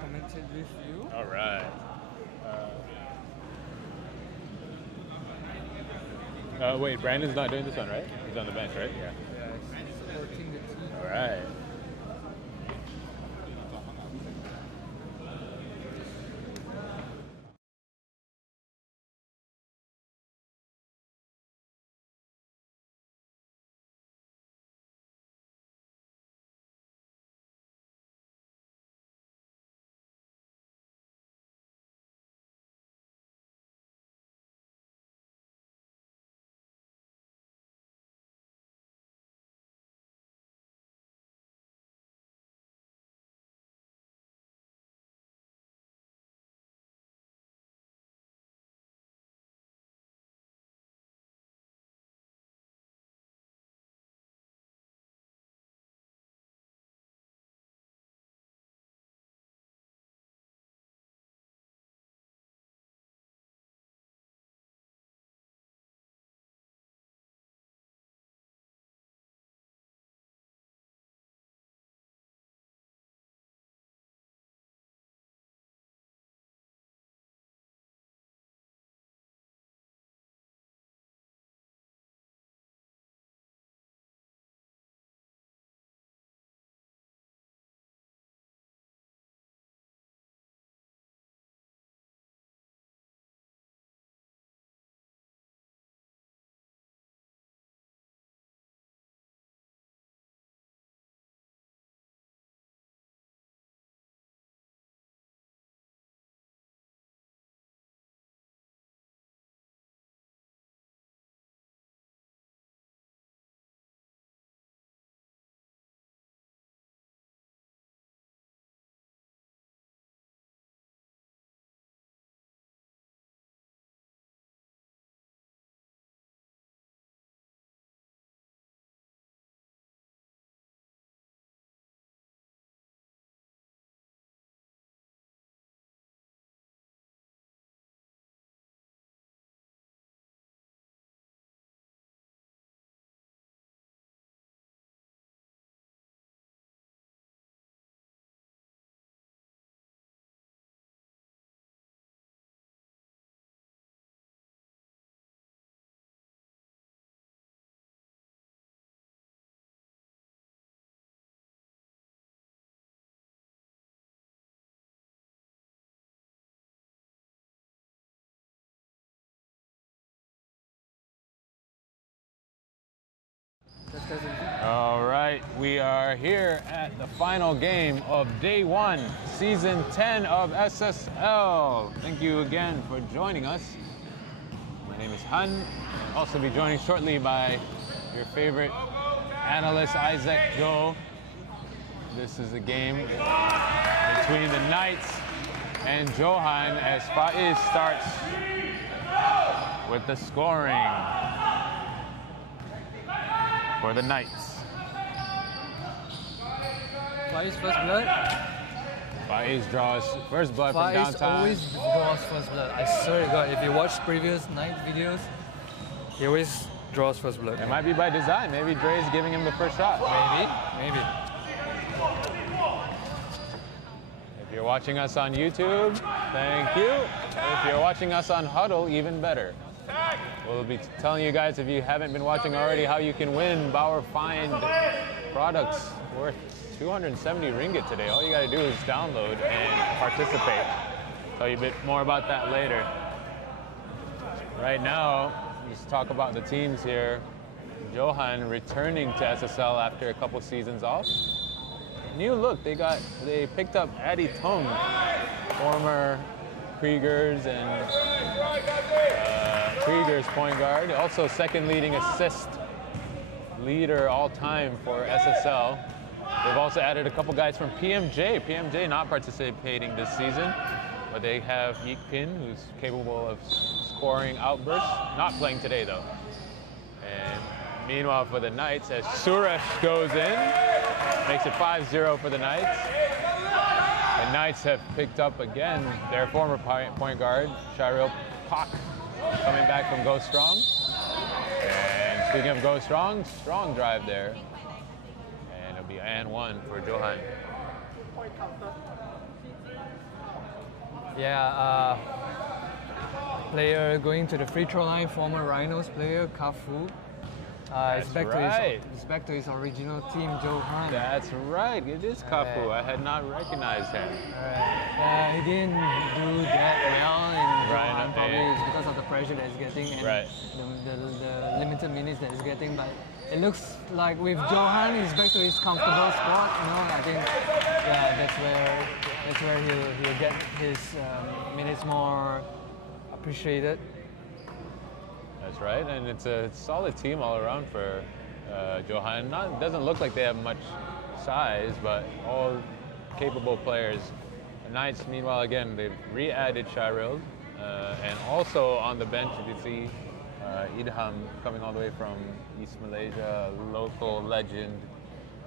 commented with you. All right. Wait, Brandon's not doing this one, right? He's on the bench, right? Yeah. Yeah, he's supporting the team. All right. All right, we are here at the final game of Day 1, Season 10 of SSL. Thank you again for joining us. My name is Han. I'll also be joining shortly by your favorite analyst, Isaac Joe. This is a game between the Knights and Johan as Faiz starts with the scoring for the Knights. Faiz first blood. Faiz draws first blood from Faiz downtown. always draws first blood. I swear to God, if you watch previous night videos, he always draws first blood. It might be by design. Maybe Dre's giving him the first shot. Maybe. If you're watching us on YouTube, thank you. If you're watching us on Huddle, even better. We'll be telling you guys, if you haven't been watching already, how you can win Bauer Find products worth 270 ringgit today. All you got to do is download and participate. Tell you a bit more about that later. Right now, let's talk about the teams here. Johan returning to SSL after a couple seasons off. New look, they picked up Addy Tung, former Krieger's and Krieger's point guard, also second leading assist leader all time for SSL. They've also added a couple guys from PMJ. PMJ not participating this season, but they have Yeek Pin, who's capable of scoring outbursts. Not playing today though. And meanwhile for the Knights, as Suresh goes in, makes it 5-0 for the Knights. The Knights have picked up again their former point guard, Shireel Pak, coming back from Go Strong. And speaking of Go Strong, strong drive there. And it'll be and one for Johan. Yeah, player going to the free throw line, former Rhinos player, Kafu. It's back to his original team, Johan. That's right. It is Kafu. I had not recognized him. He didn't do that well in Right, Johan, probably it's because of the pressure that he's getting and the limited minutes that he's getting. But it looks like with Johan, he's back to his comfortable spot. You know, I think that's where he'll get his minutes more appreciated. That's right, and it's a solid team all around for Johan. Doesn't look like they have much size, but all capable players. The Knights, meanwhile, again, they've re-added Shiril, and also on the bench, you can see Idham coming all the way from East Malaysia, a local legend,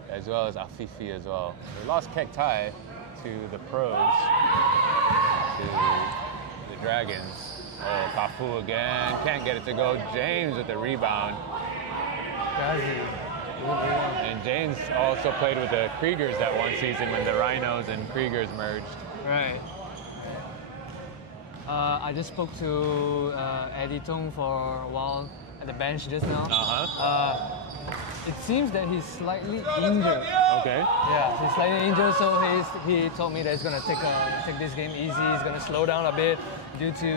as well as Afifi as well. They lost Kek Tai to the pros, to the Dragons. Oh, Kafu again, can't get it to go. James with the rebound. And James also played with the Kriegers that one season when the Rhinos and Kriegers merged. Right. I just spoke to Eddie Tong for a while at the bench just now. It seems that he's slightly injured. Okay. Yeah, he's slightly injured, so he told me that he's going to take this game easy. He's going to slow down a bit due to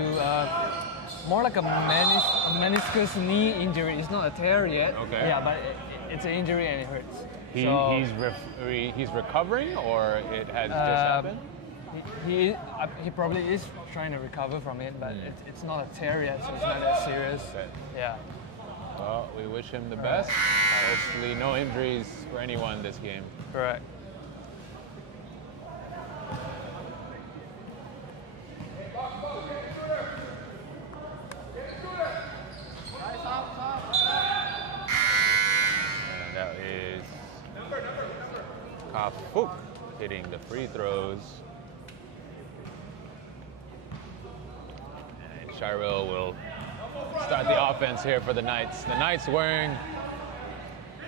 more like a meniscus knee injury. It's not a tear yet. Okay. Yeah, but it's an injury and it hurts. He's recovering, or it has just happened? He probably is trying to recover from it, but it's not a tear yet, so it's not that serious. Okay. Yeah. Well, we wish him the best. Hopefully no injuries for anyone this game. Correct. And that is Kafuk hitting the free throws. And Shiril will start the offense here for the Knights. The Knights wearing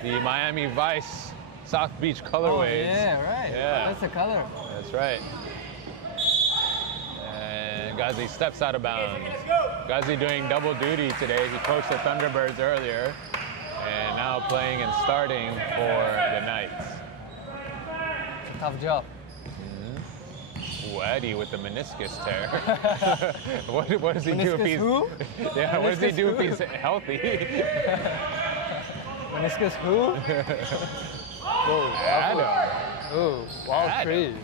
the Miami Vice South Beach colorways. Oh, yeah, right. Yeah. That's the color. That's right. And Ghazi steps out of bounds. Ghazi doing double duty today. He coached the Thunderbirds earlier and now playing and starting for the Knights. It's a tough job. Ooh, Eddie with the meniscus tear. what does he do if he's who? Yeah, what does he do if he's healthy? Meniscus who? Whoa, Adam. Ooh, wild tree.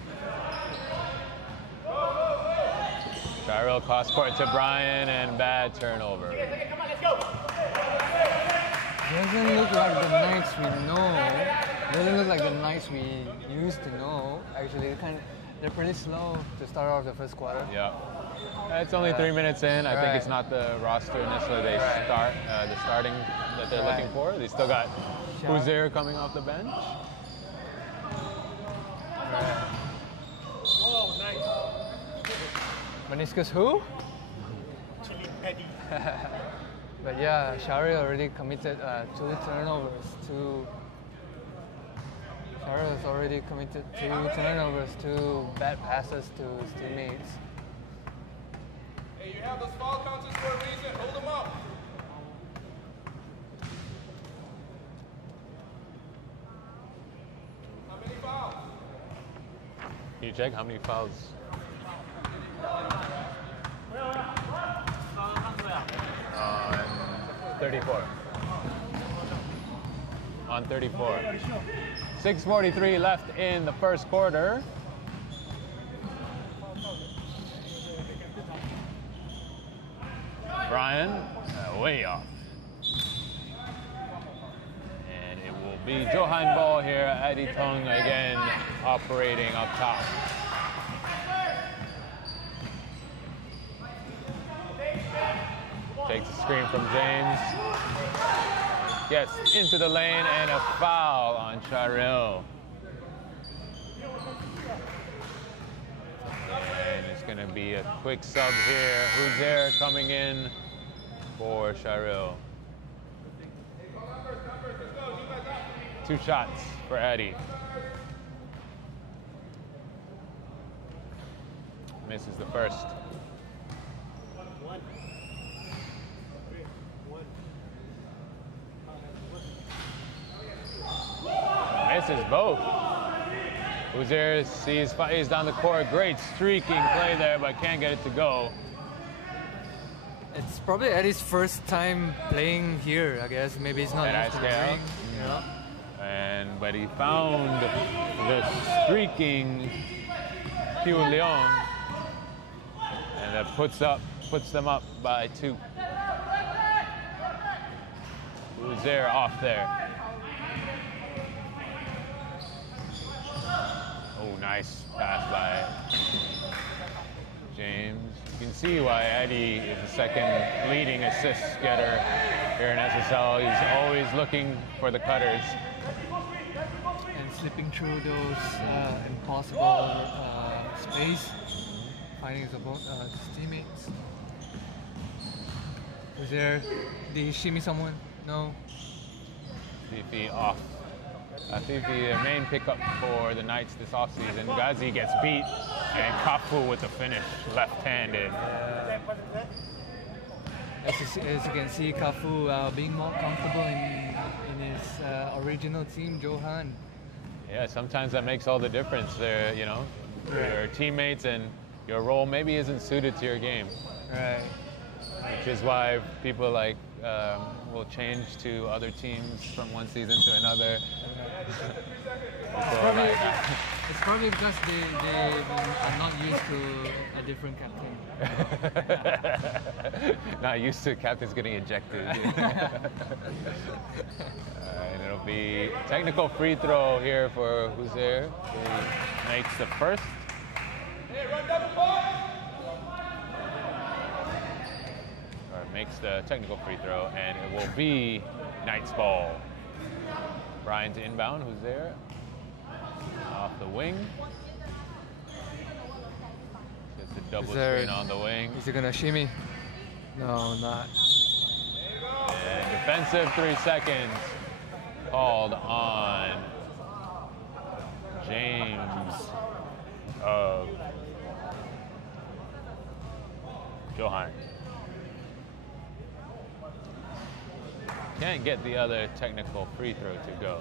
Shiril cross court to Brian and bad turnover. Doesn't look like the Knights we know. Doesn't look like the Knights we used to know. Actually, they're pretty slow to start off the first quarter. Yeah. It's only 3 minutes in. I think it's not the roster necessarily the starting that they're looking for. They still got Huzair coming off the bench. Oh, nice. Meniscus who? But yeah, Shari already committed 2 turnovers. Shari has already committed 2 turnovers, 2 bad passes to his teammates. Hey, you have those foul counters for a reason. Hold them up. How many fouls? Can you check how many fouls? On 34. On 34. 6:43 left in the first quarter. Brian, way off. And it will be Johan ball here. Adi Tong again operating up top. Takes a screen from James. Gets into the lane and a foul on Shiril. And it's going to be a quick sub here. Huzair coming in for Shiril. 2 shots for Eddie. misses the first. Misses both. Uzair sees Faiz down the court. Great streaking play there, but can't get it to go. It's probably Eddie's first time playing here, I guess. Maybe he's not used to the ring, you know? But he found the streaking Hugh Leon, and that puts them up by 2. Uzair off there. Oh, nice pass by James. You can see why Eddie is the second leading assist getter here in SSL. He's always looking for the cutters. And slipping through those impossible space, finding his teammates. Was there, did he shimmy someone? No. Fifi off. Fifi, the main pickup for the Knights this offseason. Ghazi gets beat, and Kafu with the finish, left-handed. As you can see, Kafu being more comfortable in his original team, Johan. Yeah, sometimes that makes all the difference. There, you know, your teammates and your role maybe isn't suited to your game. Right. Which is why people like will change to other teams from one season to another. It's probably because they are not used to a different captain. Not used to captains getting ejected. And it'll be technical free throw here for Uzair. He makes the first. Hey, run down the ball! Makes the technical free throw, and it will be Knights ball. Brian's inbound, who's there? Off the wing. Gets a double screen on the wing. Is he gonna shimmy? No, not. And defensive 3 seconds called on James of Johan. Can't get the other technical free throw to go.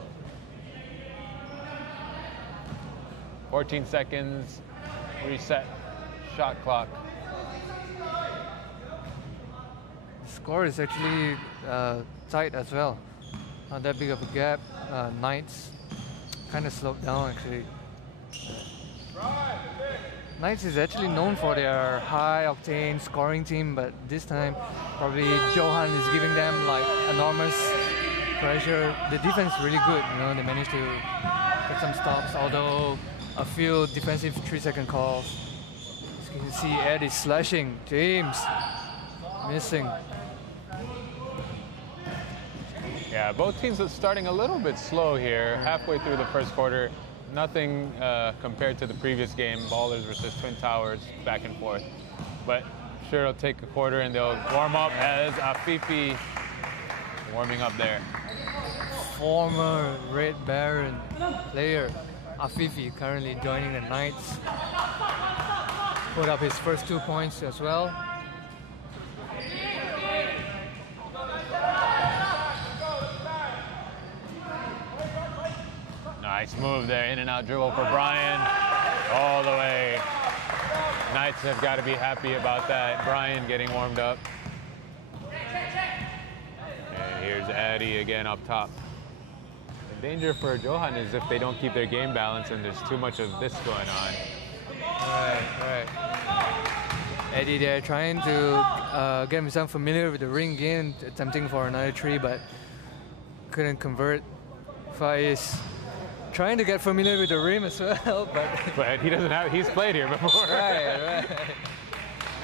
14 seconds, reset, shot clock. The score is actually tight as well. Not that big of a gap. Knights kind of slowed down actually. Knights is actually known for their high-octane scoring team, but this time probably Johan is giving them like enormous pressure. The defense is really good, you know. They managed to get some stops, although a few defensive 3-second calls. As you can see, Ed is slashing. James missing. Yeah, both teams are starting a little bit slow here, halfway through the first quarter. Nothing compared to the previous game, Ballers versus Twin Towers, back and forth. But sure, it'll take a quarter and they'll warm up as Afifi warming up there. Former Red Baron player Afifi currently joining the Knights. Put up his first 2 points as well. Nice move there, in and out dribble for Brian, all the way. Knights have got to be happy about that. Brian getting warmed up. And here's Addy again up top. The danger for Johan is if they don't keep their game balance and there's too much of this going on. Right. Eddie there trying to get himself familiar with the ring again, attempting for another 3, but couldn't convert. Faiz trying to get familiar with the rim as well, but he doesn't have. He's played here before. Right.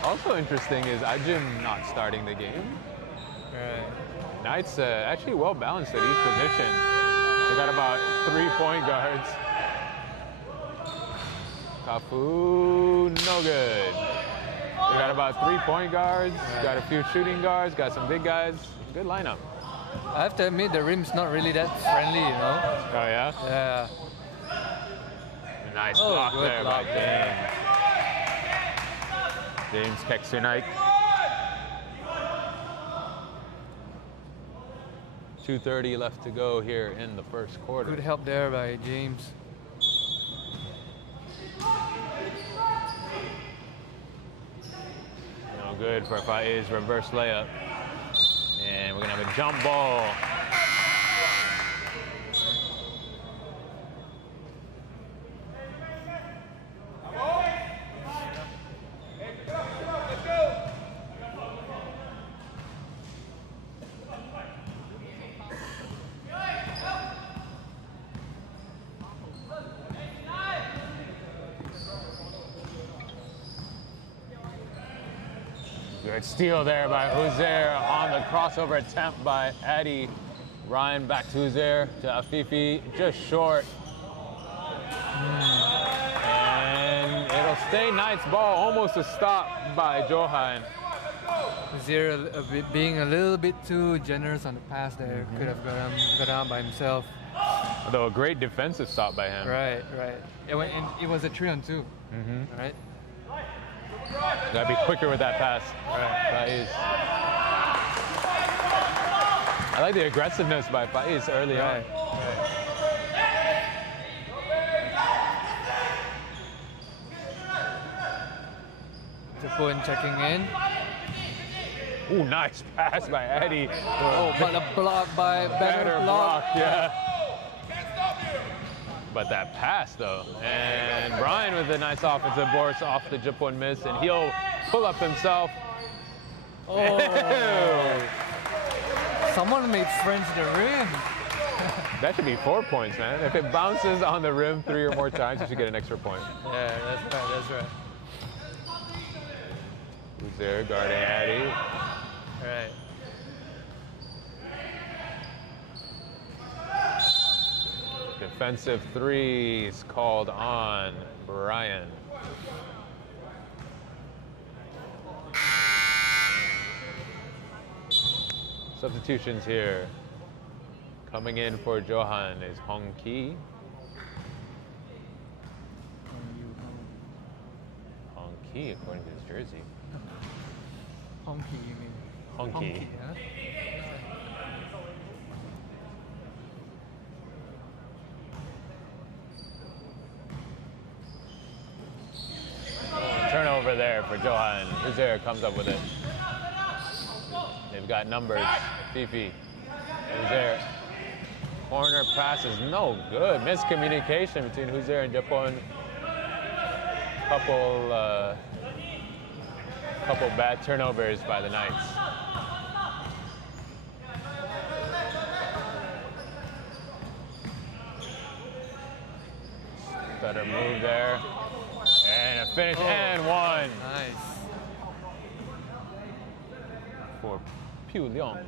Also interesting is Ajim not starting the game. Right. Knights actually well balanced at each position. They got about 3 point guards. Kafu, no good. They got about 3 point guards. Got a few shooting guards. Got some big guys. Good lineup. I have to admit, the rim's not really that friendly, you know? Oh, yeah? Yeah. Nice block there by James. James Keksunike. 2:30 left to go here in the first quarter. Good help there by James. No good for Faiz reverse layup. And we're gonna have a jump ball. Good steal there by Huzair on the crossover attempt by Addy. Ryan back to Huzair, to Afifi, just short. And it'll stay Knight's ball, almost a stop by Johan. Huzair being a little bit too generous on the pass there. Could have got on by himself. Although a great defensive stop by him. Right. It was a 3-on-2. Right? Gotta be quicker with that pass. Faiz. I like the aggressiveness by Faiz early on. Japun checking in. Ooh, nice pass by Eddie. Oh, but a block by better block. Yeah. But that pass though, and Brian with a nice offensive board off the Japun miss, and he'll pull up himself. Oh. Someone made friends in the rim. That should be 4 points, man. If it bounces on the rim 3 or more times, you should get an extra point. Yeah, that's right. Who's there guarding Addy? Right. Defensive threes called on Brian. Substitutions here. Coming in for Johan is Hong Ki. Hong Ki, according to his jersey. Honky, you mean? Hong Ki. Yeah? Turnover there for Johan. Huzair comes up with it. They've got numbers. Fifi. Huzair. Corner pass is no good. Miscommunication between Huzair and Japon. Couple bad turnovers by the Knights. Better move there. And a finish and one. Nice. For Piu Leong.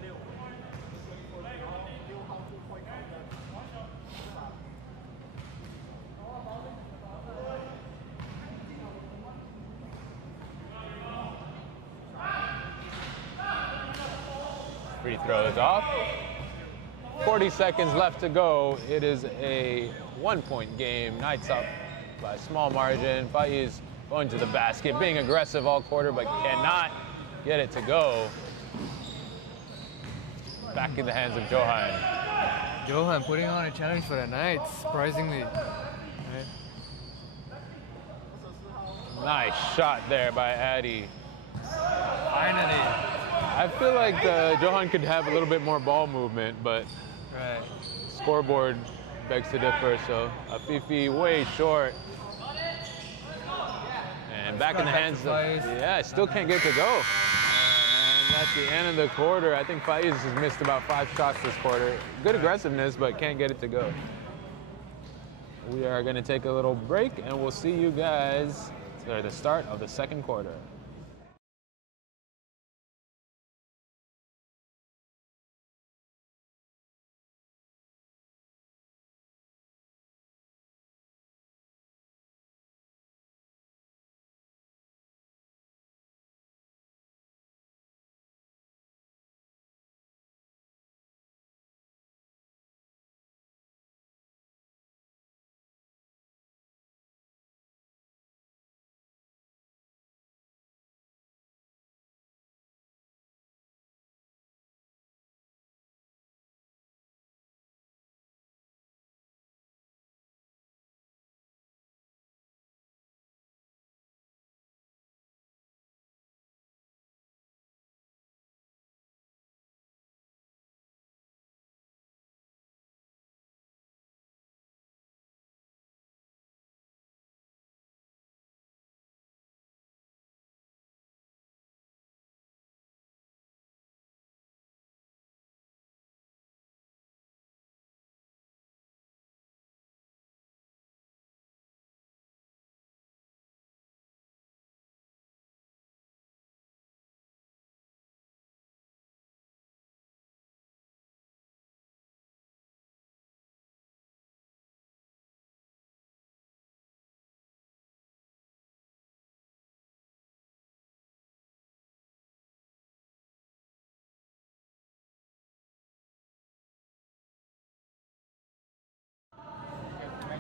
Free throws off. 40 seconds left to go. It is a 1-point game. Knights up by a small margin. Faiz going to the basket, being aggressive all quarter, but cannot get it to go. Back in the hands of Johan. Johan putting on a challenge for the Knights, surprisingly. Right. Nice shot there by Addy. Finally. I feel like Johan could have a little bit more ball movement, but Right. scoreboard begs to differ, so Afifi way short. And back in the hands of, yeah, still can't get to go. And that's the end of the quarter. I think Faiz has missed about 5 shots this quarter. Good aggressiveness, but can't get it to go. We are going to take a little break, and we'll see you guys at the start of the second quarter.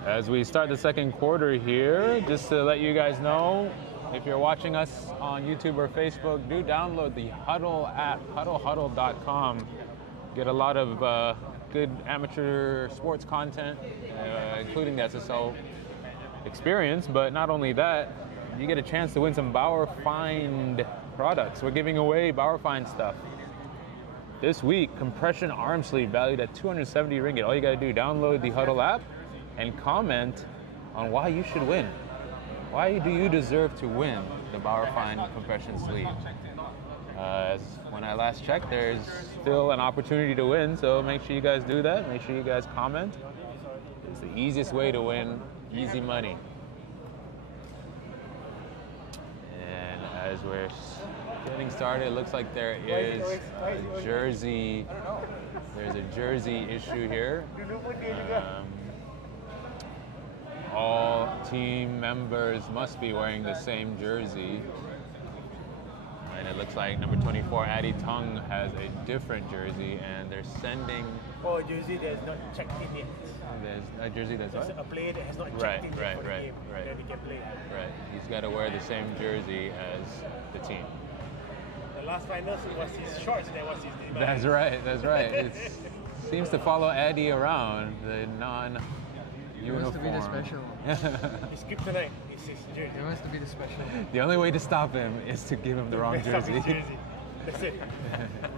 As we start the second quarter here, just to let you guys know, if you're watching us on YouTube or Facebook, do download the Huddle app, huddle.com. Get a lot of good amateur sports content, including the SSL experience. But not only that, you get a chance to win some Bauer Find products. We're giving away Bauer Find stuff. This week, compression arm sleeve valued at 270 ringgit. All you gotta do, download the Huddle app and comment on why you should win. Why do you deserve to win the Bauer Find compression sleeve? As when I last checked, there's still an opportunity to win, so make sure you guys do that. Make sure you guys comment. It's the easiest way to win easy money. And as we're getting started, it looks like there is a jersey. There's a jersey issue here. All team members must be wearing the same jersey. And it looks like number 24, Addy Tung, has a different jersey, and they're sending... Oh, a jersey that's not checked in yet. There's a jersey that's There's what? a player that has not checked in yet for the game. Right. Then he can play. Right. He's got to wear the same jersey as the team. The last finals was his shorts, that was his name. That's right. That's right. It seems to follow Addy around, the non-uniform. He wants to be the special one. His kryptonite is his jersey. He wants to be the special one. The only way to stop him is to give him the wrong Mess up his jersey. That's it.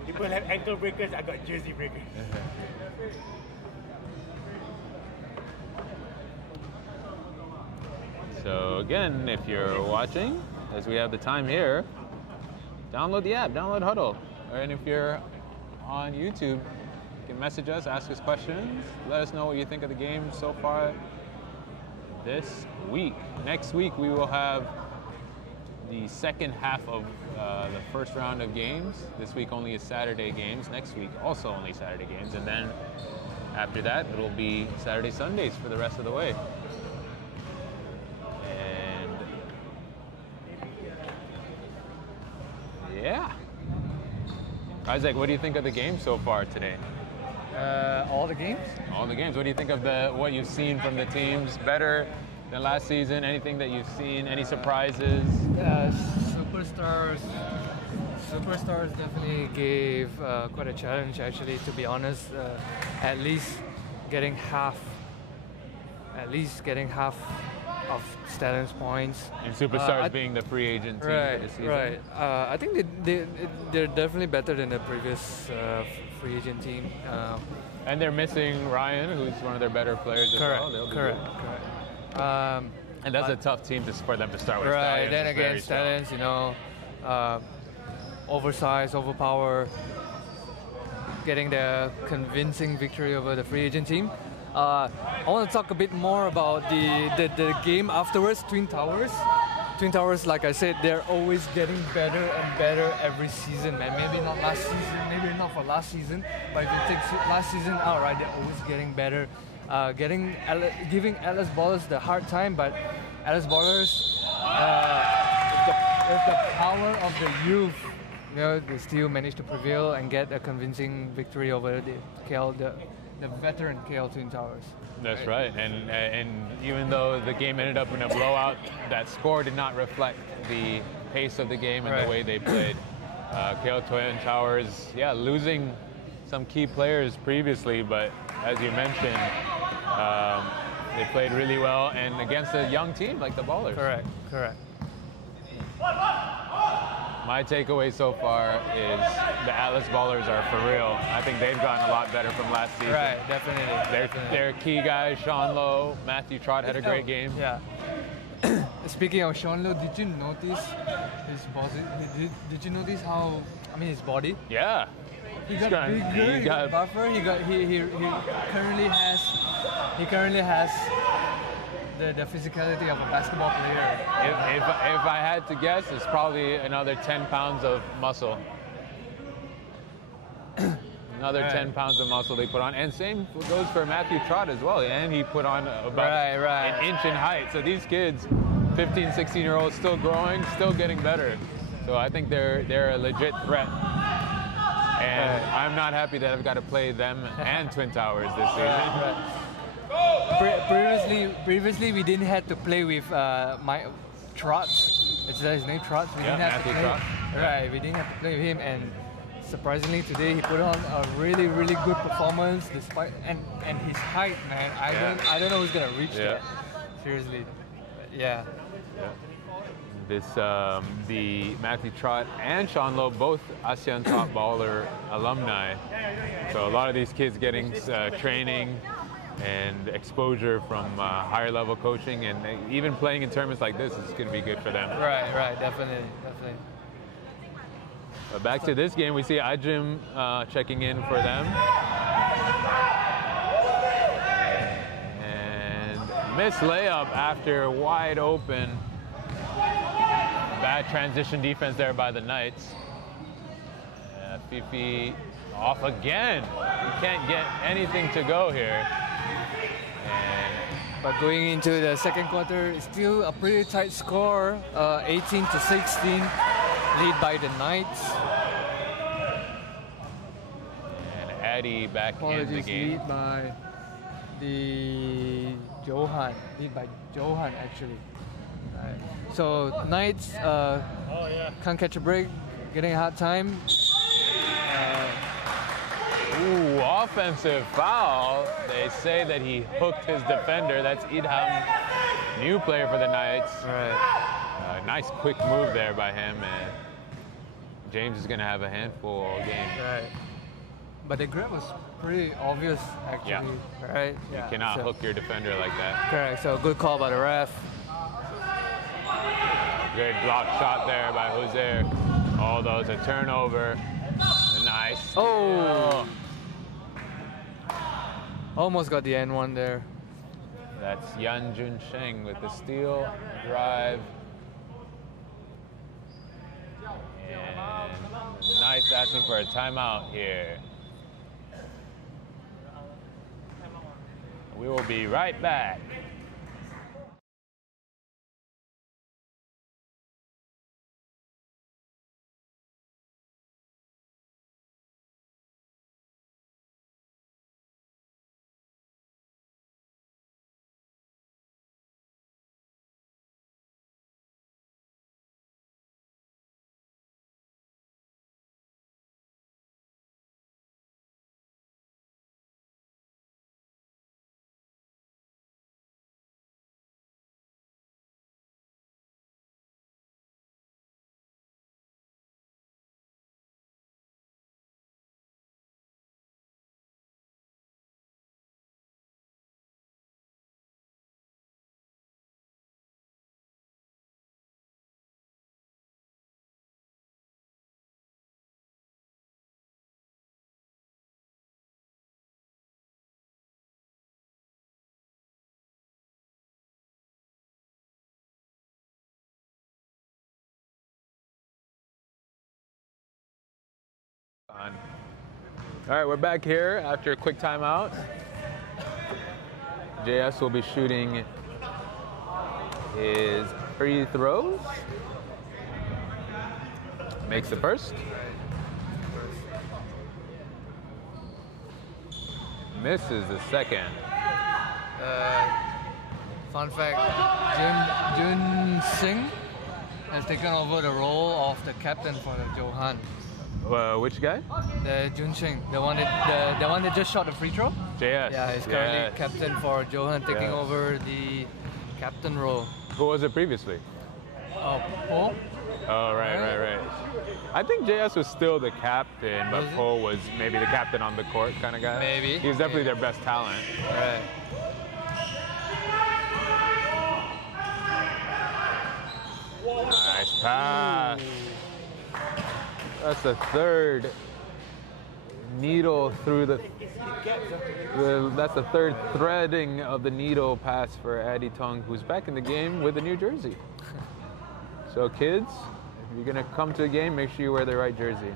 People have ankle breakers, I got jersey breakers. So again, if you're watching, as we have the time here, download the app, download Huddle. And if you're on YouTube, you can message us, ask us questions, let us know what you think of the game so far this week. Next week, we will have the second half of the first round of games. This week only is Saturday games. Next week also only Saturday games. And then after that, it'll be Saturday, Sundays for the rest of the way. And yeah. Isaac, what do you think of the game so far today? All the games? All the games. What do you think of what you've seen from the teams? Better than last season? Anything that you've seen? Any surprises? Superstars definitely gave quite a challenge, actually, to be honest. At least getting half of Stellan's points. And Superstars being the free agent team for this season. Right. I think they're definitely better than the previous free agent team. And they're missing Ryan, who's one of their better players as well. Correct. And that's a tough team for them to start with. Right. Stallions Then is again, very strong. Stallions, oversized, overpower, getting the convincing victory over the free agent team. I want to talk a bit more about the game afterwards, Twin Towers. Twin Towers, like I said, they're always getting better and better every season, man. Maybe not last season, maybe not for last season, but if you take last season out, right, they're always getting better. Giving Alice Ballers the hard time, but Alice Ballers, with the power of the youth, they still managed to prevail and get a convincing victory over the veteran KL Twin Towers. That's right. And even though the game ended up in a blowout, that score did not reflect the pace of the game and the way they played. KL Twin Towers, losing some key players previously, but as you mentioned, they played really well and against a young team like the Ballers. Correct. My takeaway so far is the Alice Ballers are for real. I think they've gotten a lot better from last season. Right, definitely. Their key guys, Sean Lowe, Matthew Trott had a great game. Yeah. Speaking of Sean Lowe, did you notice his body? Did you notice his body? Yeah. He got bigger. He got buffer. He currently has the physicality of a basketball player. If I had to guess, it's probably another 10 pounds of muscle. Another 10 pounds of muscle they put on. And same goes for Matthew Trott as well. And he put on about an inch in height. So these kids, 15, 16-year-olds, still growing, still getting better. So I think they're a legit threat. And I'm not happy that I've got to play them and Twin Towers this season. Previously we didn't have to play with my Trotz. Is that his name, Trotz? We didn't have to Matthew play. Trotz. Right, we didn't have to play with him, and surprisingly today he put on a really good performance despite and his height, man. I don't know who's gonna reach that. Seriously, but yeah. This the Matthew Trott and Sean Lowe, both ASEAN Top Baller alumni. So a lot of these kids getting training and exposure from higher level coaching, and even playing in tournaments like this is going to be good for them. Right, definitely. But back to this game, we see Ajim checking in for them. And missed layup after wide open. Bad transition defense there by the Knights. Fifi off again. You can't get anything to go here. But going into the second quarter, it's still a pretty tight score, 18-16, lead by the Knights. And Addy back in the game. Lead by the Johan. Lead by Johan, actually. Right. So Knights can't catch a break, getting a hard time. Ooh, offensive foul. They say that he hooked his defender. That's Idham, new player for the Knights. Right. Nice quick move there by him, and James is going to have a handful all game. Right. But the grab was pretty obvious, actually. Yeah. Right? You cannot hook your defender like that. Correct. So good call by the ref. Good block shot there by Jose. All those a turnover. Nice. Oh! Almost got the N1 there. That's Yan Jun Sheng with the steal, drive. And the Knights asking for a timeout here. We will be right back. All right, we're back here after a quick timeout. JS will be shooting his free throws. Makes the first. Misses the second. Fun fact, Jun Singh has taken over the role of the captain for the Johan. Which guy? The Jun Singh, the one that just shot the free throw. JS. Yeah, he's currently captain for Johan, taking over the captain role. Who was it previously? Paul. Oh, right. I think JS was still the captain, but Poe was maybe the captain on the court kind of guy. Maybe. He was definitely their best talent. Right. Nice pass. That's the third needle through that's the third threading of the needle pass for Addy Tong, who's back in the game with a new jersey. So kids, if you're gonna come to a game, make sure you wear the right jersey.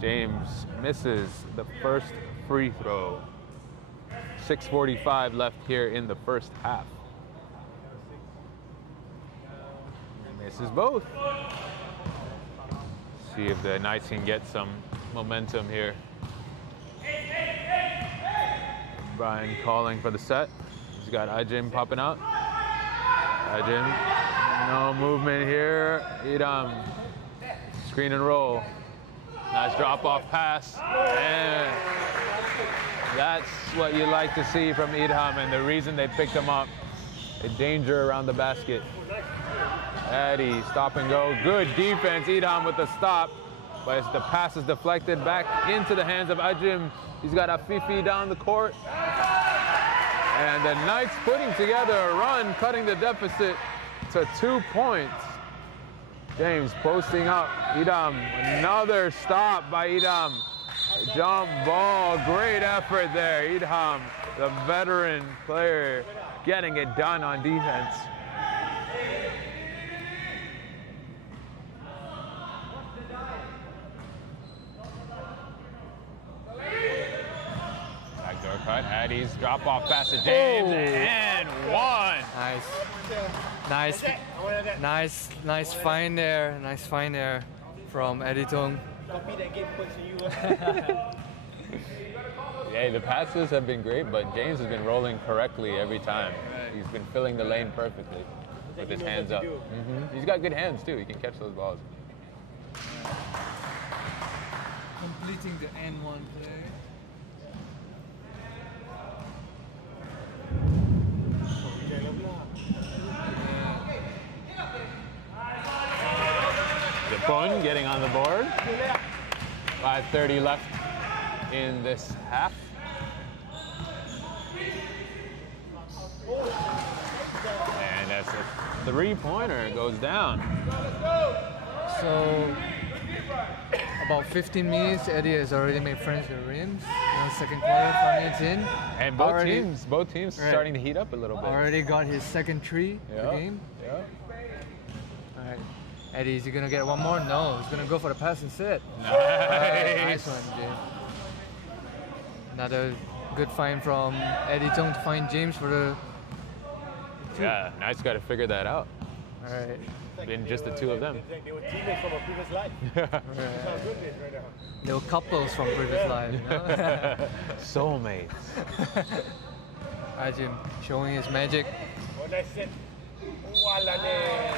James misses the first free throw. 6:45 left here in the first half. Misses both. See if the Knights can get some momentum here. Brian calling for the set. He's got Ajim popping out. Ajim, no movement here. Idam, screen and roll. Nice drop-off pass. And that's what you like to see from Idham, and the reason they picked him up. The danger around the basket. Addy, stop and go. Good defense. Idham with the stop. But as the pass is deflected back into the hands of Ajim. He's got Afifi down the court. And the Knights putting together a run, cutting the deficit to 2 points. James posting up. Idham, another stop by Idham. Jump ball, great effort there. Idham, the veteran player, getting it done on defense. Backdoor cut, Addy's drop-off pass to James, and one. Nice find there. Nice find there from Eddie Tong. Copy that game coach to you. Yeah, the passes have been great, but James has been rolling correctly every time. He's been filling the lane perfectly with his hands up. He's got good hands too. He can catch those balls. Completing the N1 play. Japon getting on the board. 5:30 left in this half. And that's a three-pointer. It goes down. So about 15 minutes, Eddie has already made friends with Rims. Second quarter, 5 minutes in. And both teams starting to heat up a little bit. Already got his second three of the game. Yeah. All right. Eddie, is he gonna get one more? No, he's gonna go for the pass instead. Nice. Nice one, James. Another good find from Eddie Tong to find James for the two. Yeah, Knights got to figure that out. All right. Been just the two of them. They were teammates from a previous life. That's how good it is right now. They were couples from previous life. You know? Soulmates. Ajim showing his magic. What I said. Walane.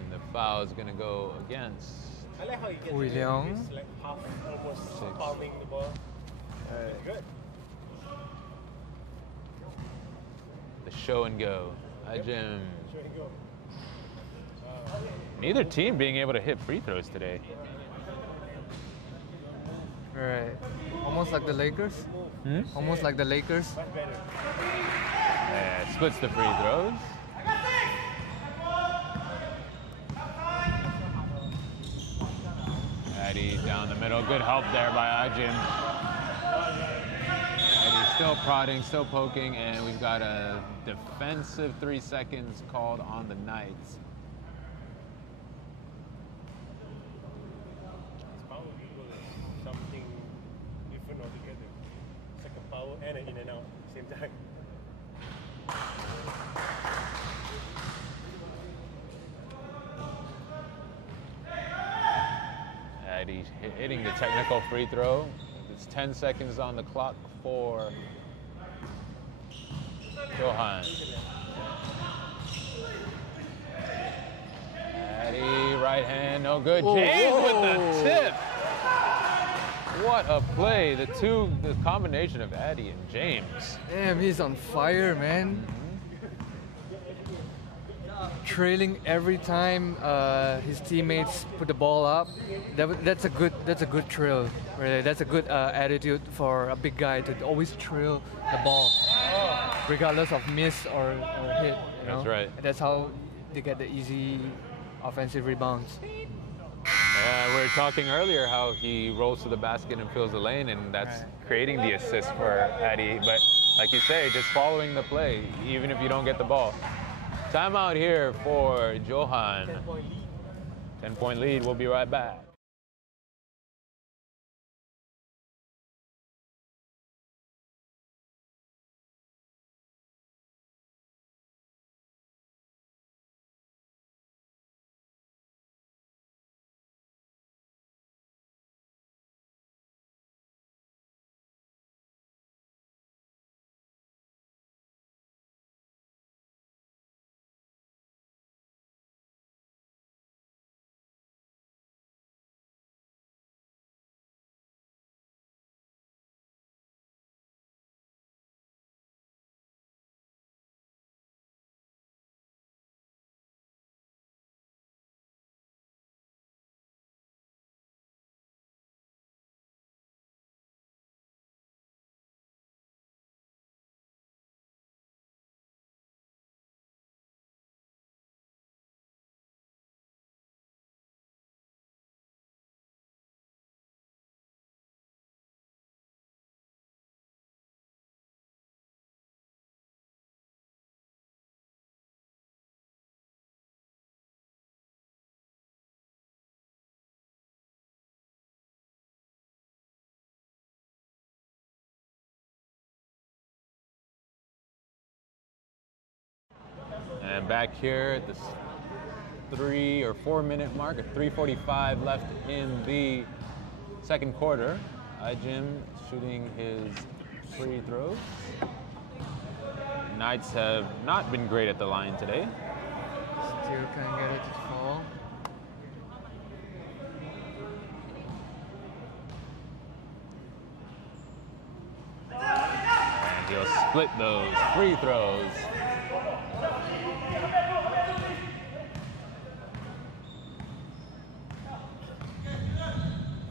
And the foul is going to go against. I like how he gets Hui Leong. It's like half, almost palming the ball. It's good. The show and go. Ajim. Sure you go. Neither team being able to hit free throws today. Right. Almost like the Lakers. Almost like the Lakers. Much better. Splits the free throws. Addy down the middle. Good help there by Ajim. Addy still prodding, still poking, and we've got a defensive 3 seconds called on the Knights. Power dribble is something different altogether. It's like a power and an in and out same time. Addy hitting the technical free throw. It's 10 seconds on the clock for Johan. Addy, right hand, no good. James with the tip. What a play. The combination of Addy and James. Damn, he's on fire, man. Trailing every time his teammates put the ball up. That's a good trail. Really, that's a good attitude for a big guy to always trail the ball, regardless of miss or hit. You know? That's right. That's how they get the easy offensive rebounds. We were talking earlier how he rolls to the basket and fills the lane, and that's creating the assist for Addy. But like you say, just following the play, even if you don't get the ball. Timeout here for Johan. 10-point lead. We'll be right back. And back here at the 3 or 4 minute mark, at 3:45 left in the second quarter. Jim shooting his free throws. Knights have not been great at the line today. Still can't get it to fall. And he'll split those free throws.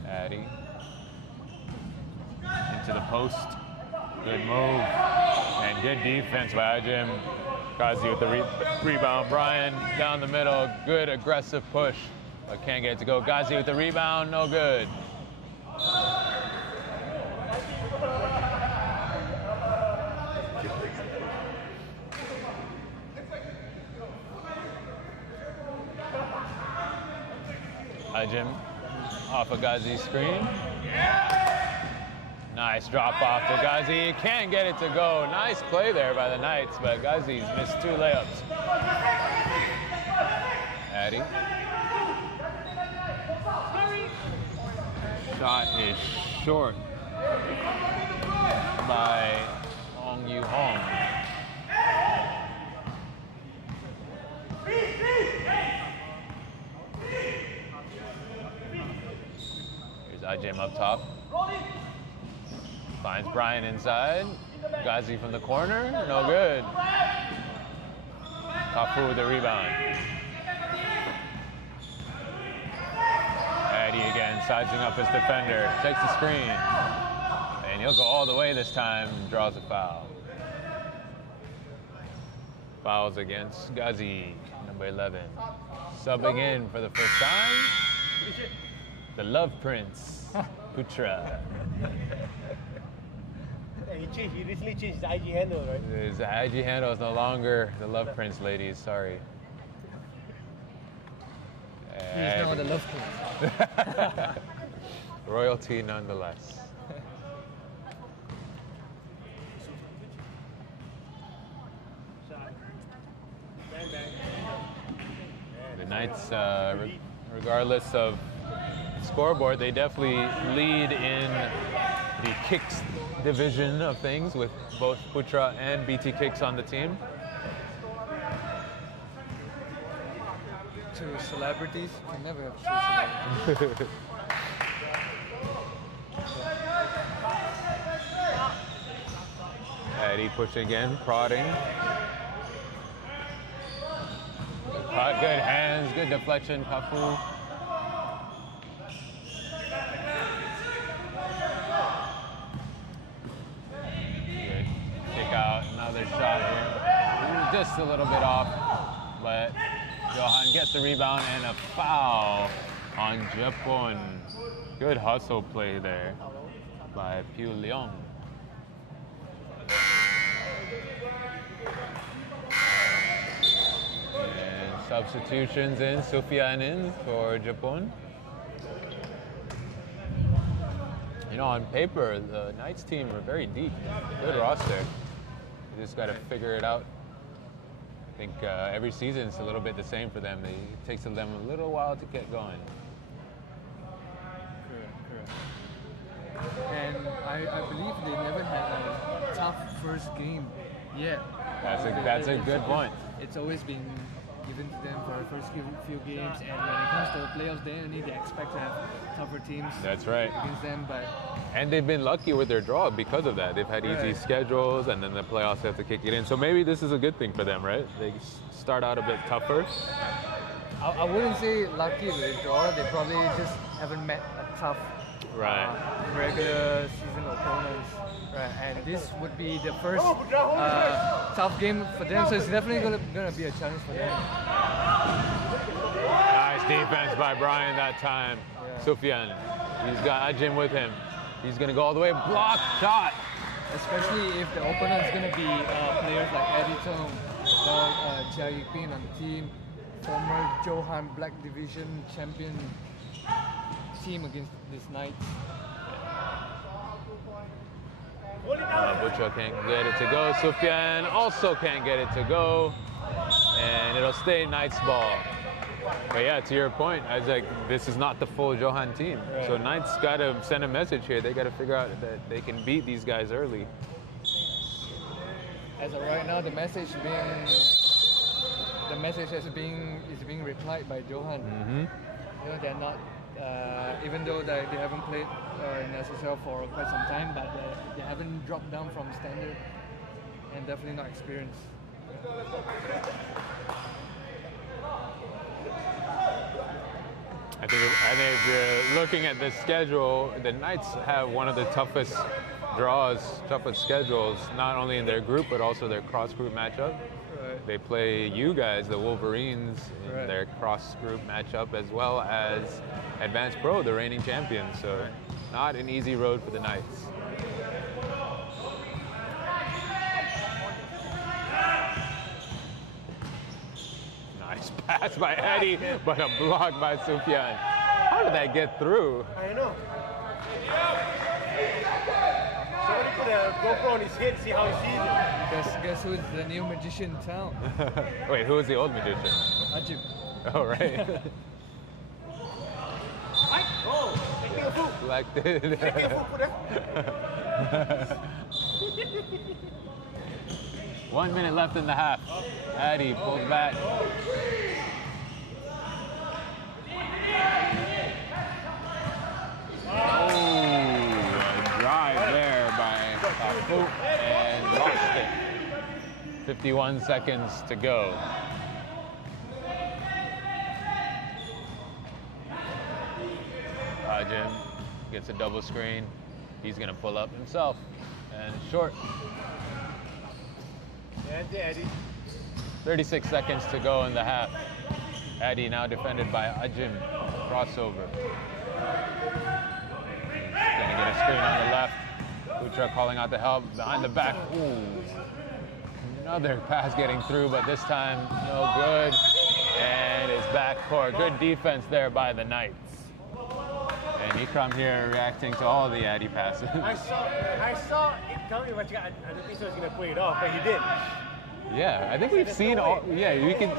Addy into the post. Good move. And good defense by Jim. Kazi with the rebound. Brian down the middle. Good aggressive push. But can't get it to go. Ghazi with the rebound. No good. Jim off of Ghazi's screen. Nice drop off to Ghazi. Can't get it to go. Nice play there by the Knights, but Ghazi's missed 2 layups. Addy. Shot is short by Ong Yu Hong. Here's Ajim up top. Finds Brian inside. Ghazi from the corner. No good. Kafu with the rebound. Addy again, sizing up his defender. Takes the screen. And he'll go all the way this time. Draws a foul. Fouls against Ghazi, number 11. Subbing in for the first time. The Love Prince, Putra. He recently changed his IG handle, right? His IG handle is no longer the Love Prince, ladies. Sorry. He's now the Love Prince. Royalty nonetheless. The Knights, regardless of scoreboard, they definitely lead in the kicks division of things with both Putra and BT Kicks on the team. 2 celebrities can never have 2 celebrities. Addy push again, prodding. Good hands, good deflection, Kafu. Good kick out, another shot here. Just a little bit off, but Johan gets the rebound and a foul on Japon. Good hustle play there by Piu Leong. And substitutions in, Sufyan in for Japon. You know, on paper, the Knights team are very deep. Good roster. You just got to figure it out. I think every season it's a little bit the same for them. It takes them a little while to get going. Correct. And I believe they never had a tough first game yet. That's a good point. It's always been given to them for the first few games, and when it comes to the playoffs, they expect to have tougher teams. That's right. Against them, and they've been lucky with their draw because of that. They've had easy schedules, and then the playoffs have to kick it in. So maybe this is a good thing for them, right? They start out a bit tougher. I wouldn't say lucky with the draw. They probably just haven't met a tough regular season opponents. Right, and this would be the first tough game for them, so it's definitely gonna be a challenge for them. Nice defense by Brian that time. Yeah. Sufyan, he's got Ajim with him. He's gonna go all the way, block shot. Especially if the opponent's gonna be players like Eddie Tong, Jia Yipin on the team, former Johan Black Division champion team against these Knights. Butcher can't get it to go. Sufyan also can't get it to go. And stay Knights ball. But yeah, to your point, I was like, this is not the full Johan team. Right. So Knights got to send a message here. They got to figure out that they can beat these guys early. As of right now, the message is being replied by Johan. You know, they're not, even though they haven't played in SSL for quite some time, but they haven't dropped down from standard and definitely not experienced. I think if you're looking at the schedule, the Knights have one of the toughest schedules, not only in their group, but also their cross-group matchup. Right. They play you guys, the Wolverines, in Right. their cross-group matchup, as well as Advanced Pro, the reigning champions. So not an easy road for the Knights. Nice pass by Eddie, but a block by Sufyan. How did that get through? I know. Somebody put a GoPro on his head, see how he sees it. Guess who's the new magician in town? Wait, who was the old magician? Ajib. Oh, right. Oh, taking a foot. Selected. Taking a foot for that. 1 minute left in the half. Addy pulls back. Oh, a drive there by Poop and lost it. 51 seconds to go. Jim gets a double screen. He's gonna pull up himself and it's short. Eddie. 36 seconds to go in the half. Addy now defended by Ajim. Crossover. He's gonna get a screen on the left. Putra calling out the help behind the back. Ooh. Another pass getting through, but this time no good. And it's backcourt. Good defense there by the Knights. And Ikram here reacting to all the Addy passes. I saw it coming, but I don't think he was going to play it off, but he did. Yeah, I think we've seen all. Yeah, you can.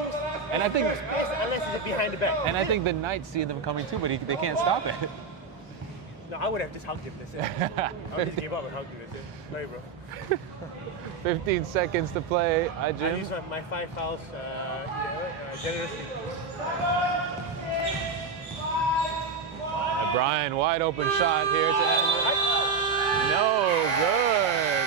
And I think. Unless it's behind the back. And I think the Knights see them coming too, but they can't stop it. No, I would have just hugged him. That's it. I would just give up and hugged him. That's it. Sorry, bro. 15 seconds to play. I Ajim. use my 5 fouls generously. Brian, wide open shot here to end. No good.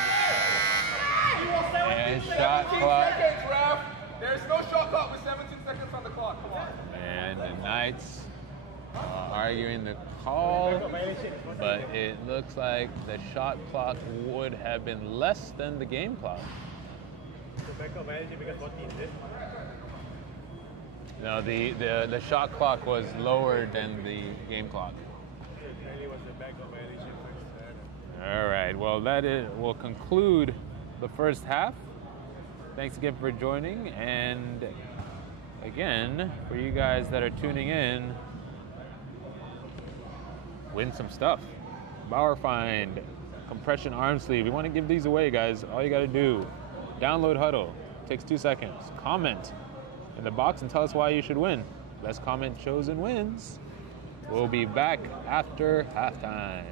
And shot clock. Seconds, ref. There's no shot clock with 17 seconds on the clock. Come on. And the Knights arguing the call, but it looks like the shot clock would have been less than the game clock. No, the shot clock was lower than the game clock. All right, well will conclude the first half. Thanks again for joining, and again, for you guys that are tuning in, win some stuff. Bauer Find, compression arm sleeve. We want to give these away, guys. All you got to do, download Huddle. Takes 2 seconds. Comment in the box and tell us why you should win. Best comment chosen wins. We'll be back after halftime.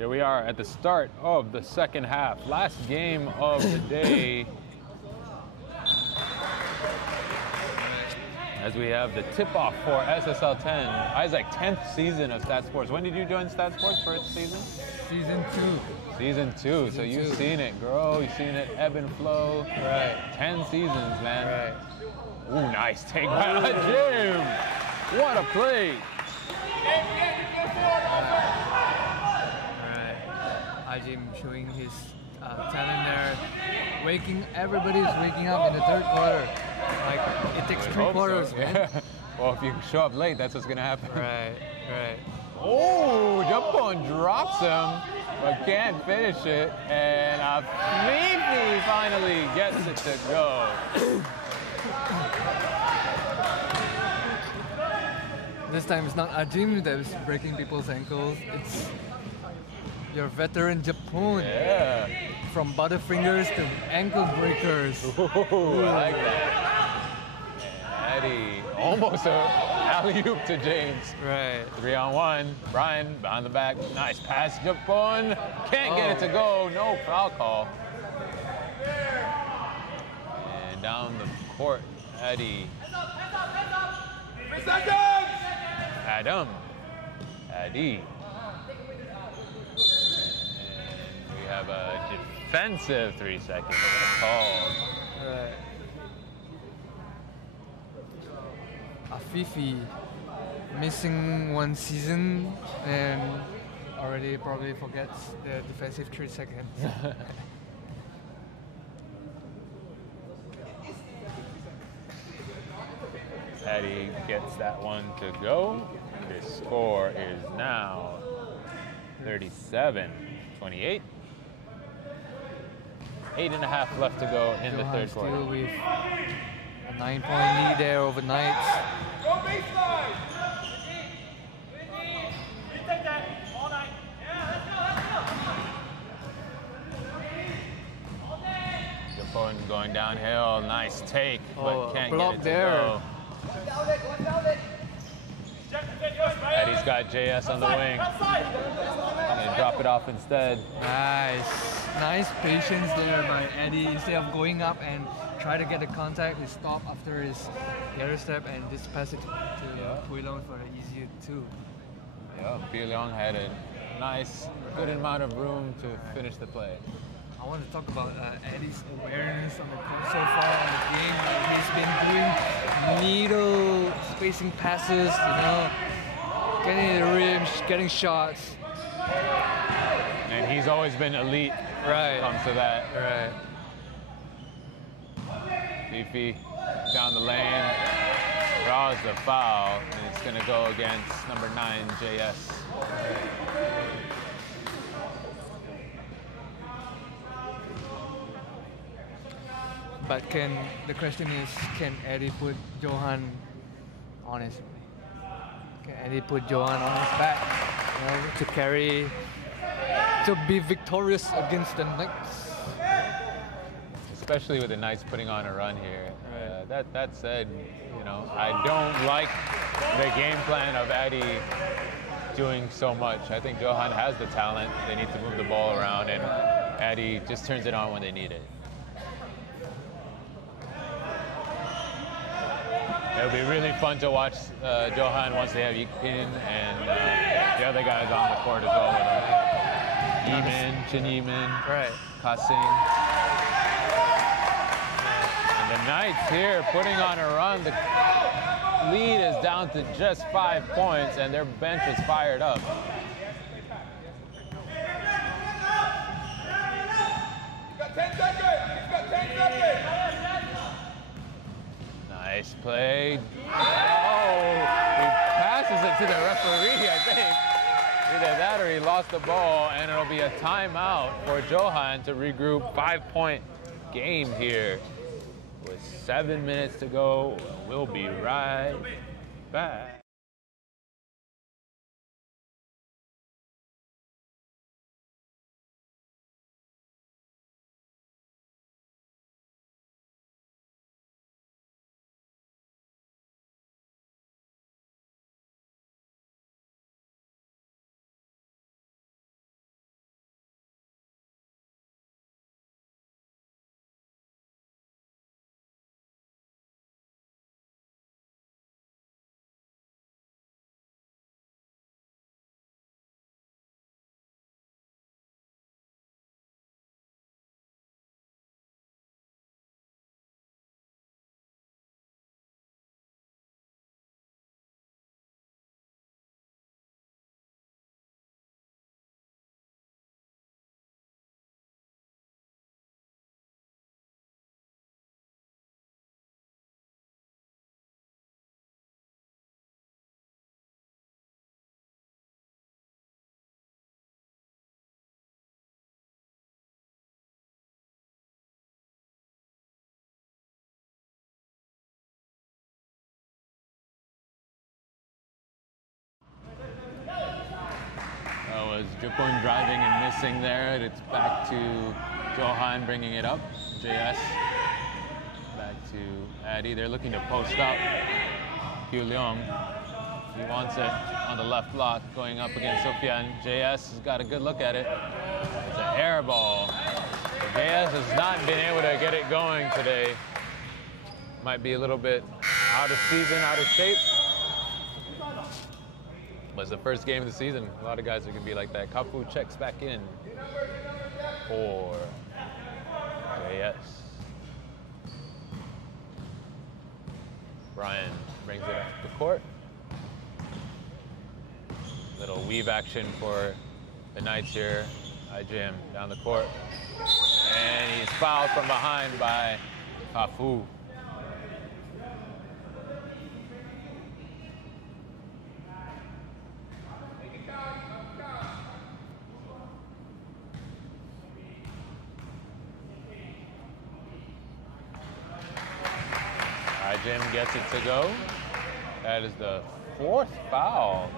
Here we are at the start of the second half. Last game of the day. As we have the tip-off for SSL 10. Isaac, 10th season of StatSports. When did you join StatSports, first season? Season 2. Season 2. So you've seen it grow, you've seen it ebb and flow. Right. 10 seasons, man. Right. Ooh, nice take by Ajim. What a play. Alright. Ajim showing his talent there. Everybody's waking up in the third quarter. Like, it takes I 3 hope quarters, so. man. Yeah. Well, if you show up late, that's what's going to happen. Right. Oh, Japon drops him, but can't finish it. And Afifi finally gets it to go. This time it's not Ajim that is breaking people's ankles. It's your veteran Japon. Yeah. From butterfingers to ankle breakers. Ooh, I like that. And Eddie, almost a alley-oop to James. Right. 3-on-1. Brian, behind the back. Nice pass, Japon. Can't get it to go. No foul call. And down the court, Eddie. Adam. Adi. And we have a defensive 3 seconds called. Right. Afifi missing 1 season and already probably forgets the defensive 3 seconds. Eddie gets that one to go. The score is now 37-28. 8.5 left to go in the Johan third quarter. still with a 9-point lead there over Knights. Go baseline! Japon going downhill. Nice take, but can't block get it to there. go. Eddie's got JS on the wing. And drop it off instead. Nice patience there by Eddie. Instead of going up and try to get the contact, he stop after his the other step and just pass it to Puilong for the easier 2. Yeah, Puilong had a nice, good amount of room to finish the play. I want to talk about Eddie's awareness on the court so far in the game. He's been doing needle spacing passes, getting the rim, getting shots. And he's always been elite when it comes to that. Right. Fifi down the lane, draws the foul, and it's going to go against number 9, JS. But the question is, can Eddie put Johan on his? Can Eddie put Johan on his back, to carry, to be victorious against the Knights? Especially with the Knights putting on a run here. Right. That said, I don't like the game plan of Eddie doing so much. I think Johan has the talent. They need to move the ball around, and Eddie just turns it on when they need it. It'll be really fun to watch Johan once they have Yikin and the other guys on the court as well with him. Yeeman, Chin Yeeman, Kasing. And the Knights here putting on a run. The lead is down to just 5 points and their bench is fired up. Got 10 seconds! Got 10 seconds! Nice play. Oh, he passes it to the referee, I think. Either that or he lost the ball, and it'll be a timeout for Johan to regroup. 5-point game here with 7 minutes to go. We'll be right back. Japun driving and missing there. It's back to Johan bringing it up. JS back to Addy. They're looking to post up. Q Leong. He wants it on the left block going up against Sufyan. JS has got a good look at it. It's an air ball. JS has not been able to get it going today. Might be a little bit out of season, out of shape. But it's the first game of the season. A lot of guys are going to be like that. Kafu checks back in for JS. Brian brings it up the court. Little weave action for the Knights here. IJM down the court. And he's fouled from behind by Kafu. Jim gets it to go. That is the fourth foul.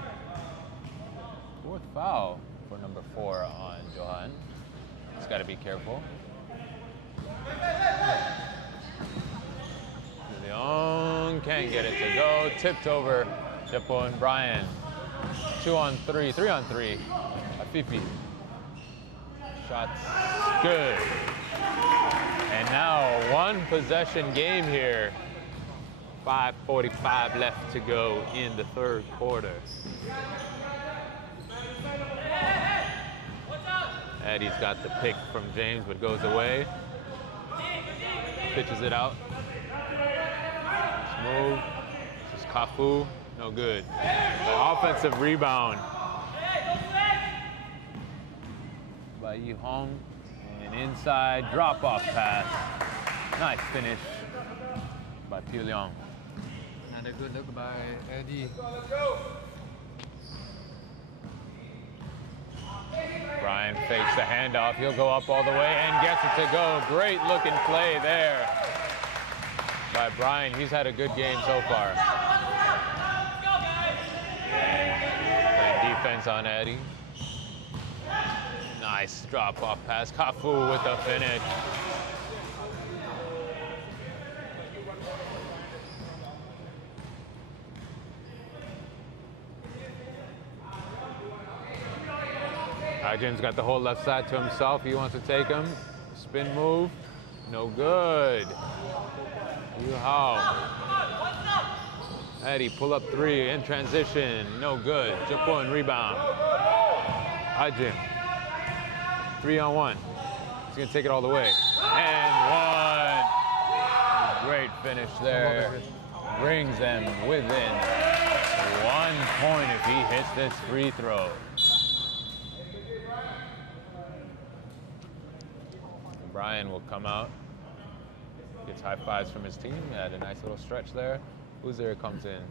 Fourth foul for number 4 on Johan. He's got to be careful. Leon can't get it to go. Tipped over Japun. Brian. 2 on 3. 3 on 3. Afifi. Shots good. And now a 1 possession game here. 5:45 left to go in the third quarter. Addy's got the pick from James, but goes away. Pitches it out. Smooth. This is Kafu. No good. An offensive rebound by Yi Hong. And inside drop-off pass. Nice finish by Piu Liang. Another good look by Eddie. Brian fakes the handoff. He'll go up all the way and gets it to go. Great looking play there by Brian. He's had a good game so far. And defense on Eddie. Nice drop-off pass. Kafu with the finish. Jim's got the whole left side to himself. He wants to take him. Spin move. No good. Yu Hao. Eddie, pull up 3 in transition. No good. Japun rebound. Jim. 3 on 1. He's going to take it all the way. And 1. Great finish there. Brings them within 1 point if he hits this free throw. Brian will come out, gets high fives from his team, had a nice little stretch there. Uzer comes in.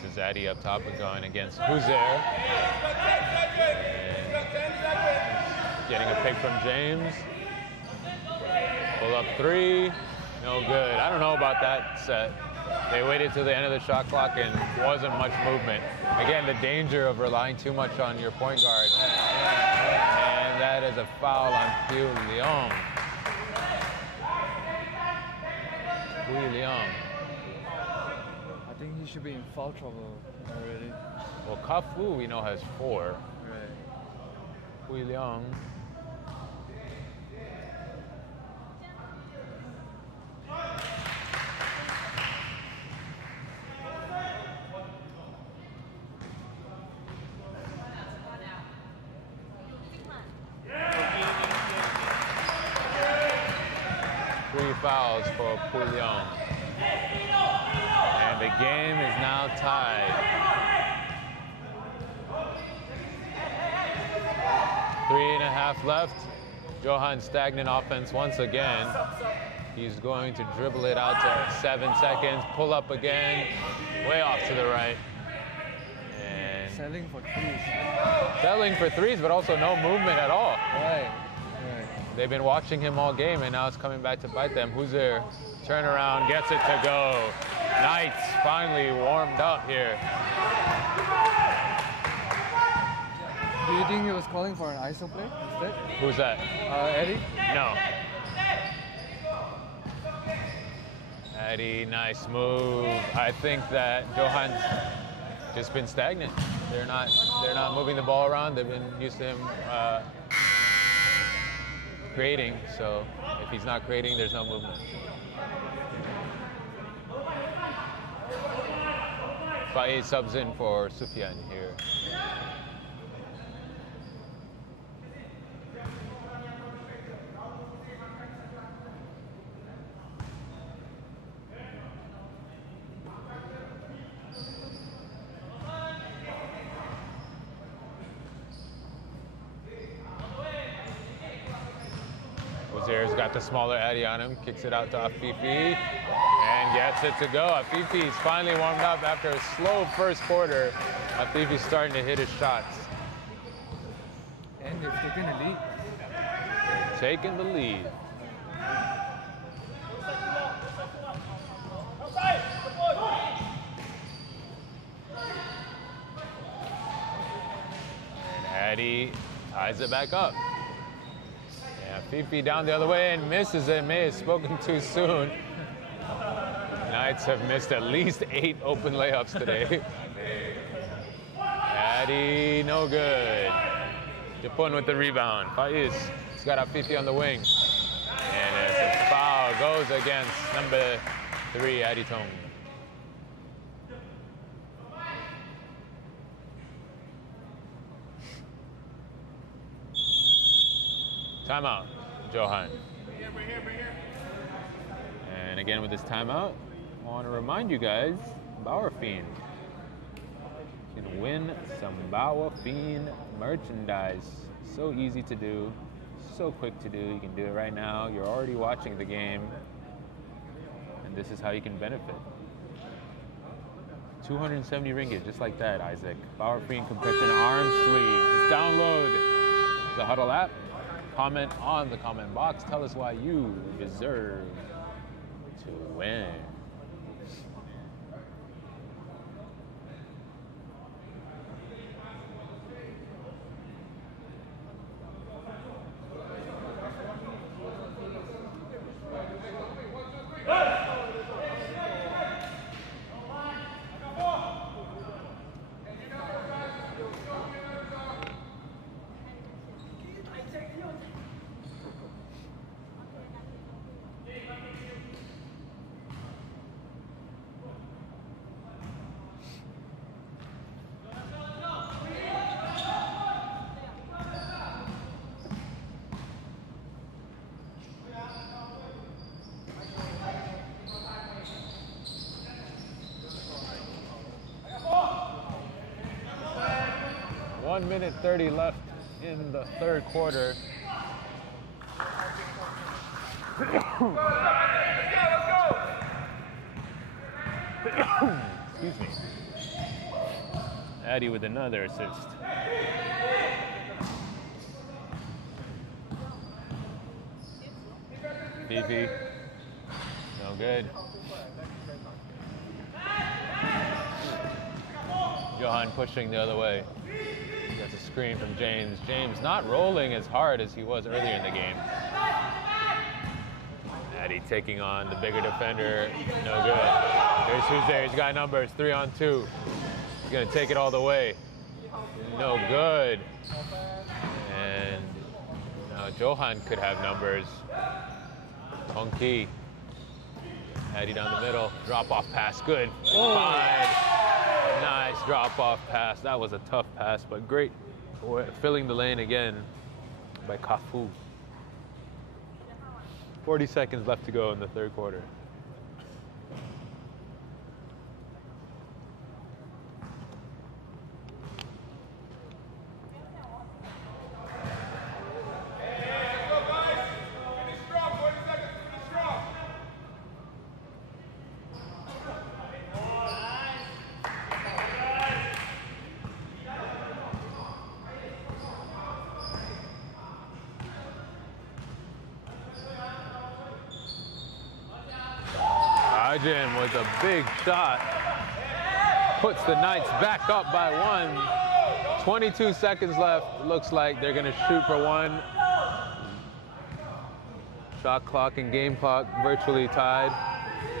This is Addy up top and going against Uzer. Getting a pick from James. Pull up 3. No good. I don't know about that set. They waited till the end of the shot clock and wasn't much movement. Again, the danger of relying too much on your point guard. And that is a foul on Piu Liang. Piu Liang. I think he should be in foul trouble already. Well, Kafu, we know, has 4. Right. Piu Liang. Fouls for Piu Liang. And the game is now tied. 3.5 left. Johan stagnant offense once again. He's going to dribble it out to 7 seconds. Pull up again. Way off to the right. Selling for threes. Selling for threes, but also no movement at all. Right. They've been watching him all game, and now it's coming back to bite them. Who's there? Turnaround, gets it to go. Knights finally warmed up here. Do you think he was calling for an ISO play instead? Who's that? Eddie? No. Eddie, nice move. I think that Johan's just been stagnant. They're not moving the ball around. They've been used to him creating. So if he's not creating, there's no movement. Faiz subs in for Sufyan here. Wazir's got the smaller Addy on him, kicks it out to Afifi, and gets it to go. Afifi's finally warmed up after a slow first quarter. Afifi's starting to hit his shots. And they've taken the lead. Taking the lead. And Addy ties it back up. Fifi down the other way and misses it. May have spoken too soon. Knights have missed at least 8 open layups today. Addy, no good. Japun with the rebound. Faiz, he's got Fifi on the wing. And as a foul goes against number 3, Addy Tong. Timeout, Johan. And again with this timeout, I want to remind you guys, Bauer Fiend. You can win some Bauer Fiend merchandise. So easy to do, so quick to do. You can do it right now. You're already watching the game. And this is how you can benefit. 270 ringgit, just like that, Isaac. Bauer Fiend compression arm sleeve. Just download the Huddle app. Comment on the comment box. Tell us why you deserve to win. One minute 30 left in the third quarter. Excuse me. Addy with another assist. Fifi. No good. Johan pushing the other way. Gets a screen from James. James not rolling as hard as he was earlier in the game. Addy taking on the bigger defender. No good. Here's who's there. He's got numbers. 3-on-2. He's going to take it all the way. No good. And now Johan could have numbers. Honky. Addy down the middle. Drop-off pass. Good. 5. Nice drop-off pass. That was a tough pass, but great filling the lane again by Kafu. 40 seconds left to go in the third quarter. Imagine with a big shot. Puts the Knights back up by 1. 22 seconds left. Looks like they're going to shoot for 1. Shot clock and game clock virtually tied.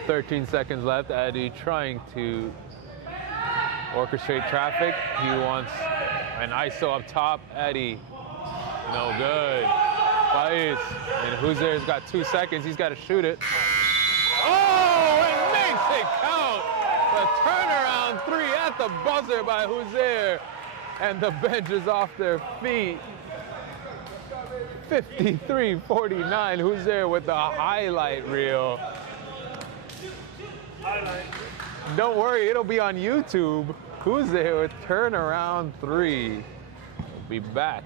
13 seconds left. Eddie trying to orchestrate traffic. He wants an ISO up top. Eddie, no good. Faiz, and Huzer's got 2 seconds. He's got to shoot it. Oh, it makes it count. The turnaround 3 at the buzzer by Huzer. And the bench is off their feet. 53-49. Huzer with the highlight reel. Don't worry, it'll be on YouTube. Huzer with turnaround 3. We'll be back.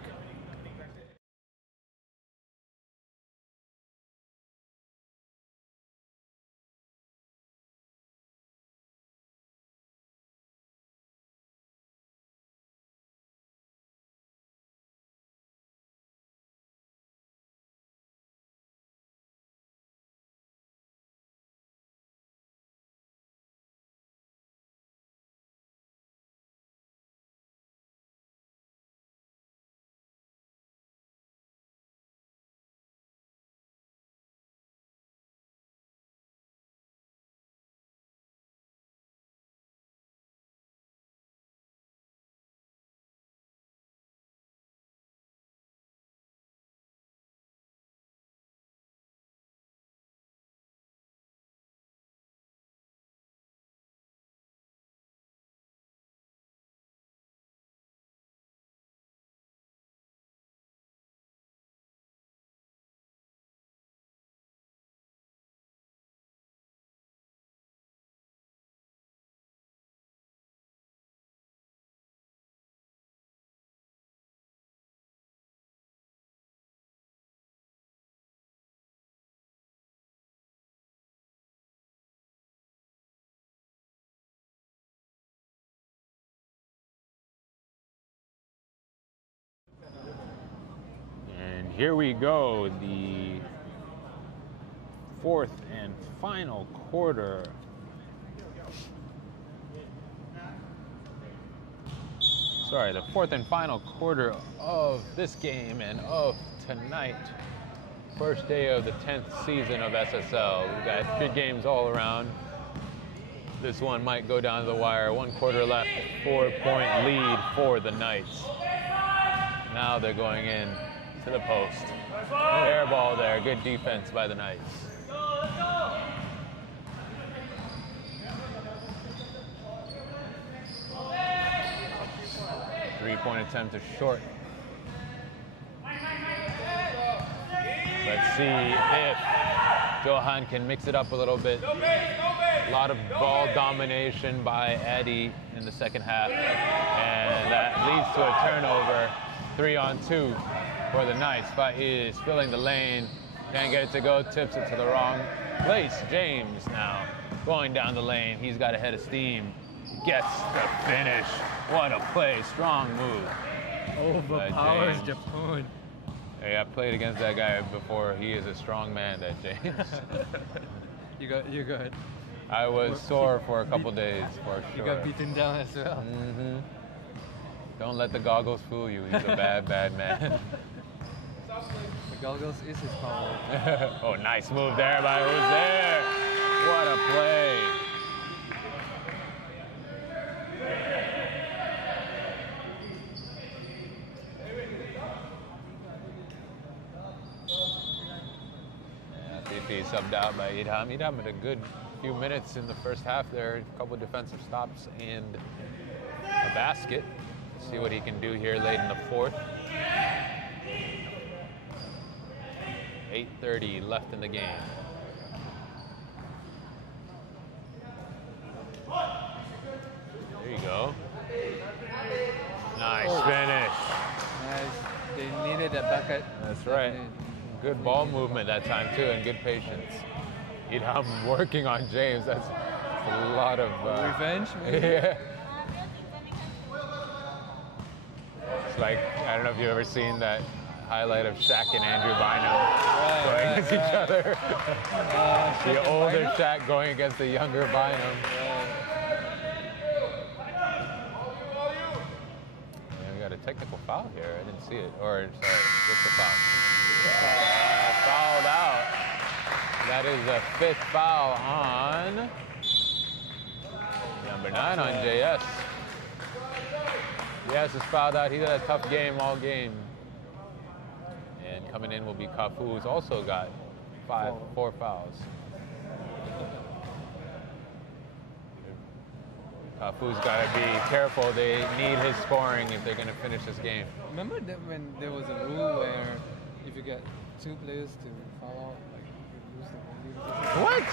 Here we go, the 4th and final quarter. Sorry, the 4th and final quarter of this game and of tonight. First day of the 10th season of SSL. We've got good games all around. This one might go down to the wire. 1 quarter left, 4-point lead for the Knights. Now they're going in to the post. Air ball there. Good defense by the Knights. Three-point attempt is short. Let's see if Johan can mix it up a little bit. A lot of ball domination by Eddie in the second half. And that leads to a turnover. 3-on-2. For the Knights. Faiz filling the lane. Can't get it to go. Tips it to the wrong place. James now going down the lane. He's got a head of steam. Gets the finish. What a play. Strong move. Overpowers Japan. Hey, I played against that guy before. He is a strong man, that James. You got. I was sore for a couple days, for sure. You got beaten down as well. Mm-hmm. Don't let the goggles fool you. He's a bad, bad man. The goggles is his power. Oh, nice move there by Huzer. What a play. BP subbed out by Idham. Idham had a good few minutes in the first half there. A couple of defensive stops and a basket. See what he can do here late in the 4th. 8:30 left in the game. There you go. Nice finish. Nice. They needed a bucket. That's right. Good ball movement that time too, and good patience. Idham working on James. That's a lot of revenge. Maybe? Yeah. It's like, I don't know if you've ever seen that highlight of Shaq and Andrew Bynum going against each other. The older Shaq going against the younger Bynum. Yeah, we got a technical foul here. I didn't see it. Or, sorry, just a foul. Fouled out. That is the 5th foul on number 9 on JS. JS is fouled out. He's had a tough game all game. And coming in will be Kafu, who's also got 4 fouls. Kafu's got to be careful. They need his scoring if they're going to finish this game. Remember that when there was a rule where if you get 2 players to foul out, like you lose the game? What?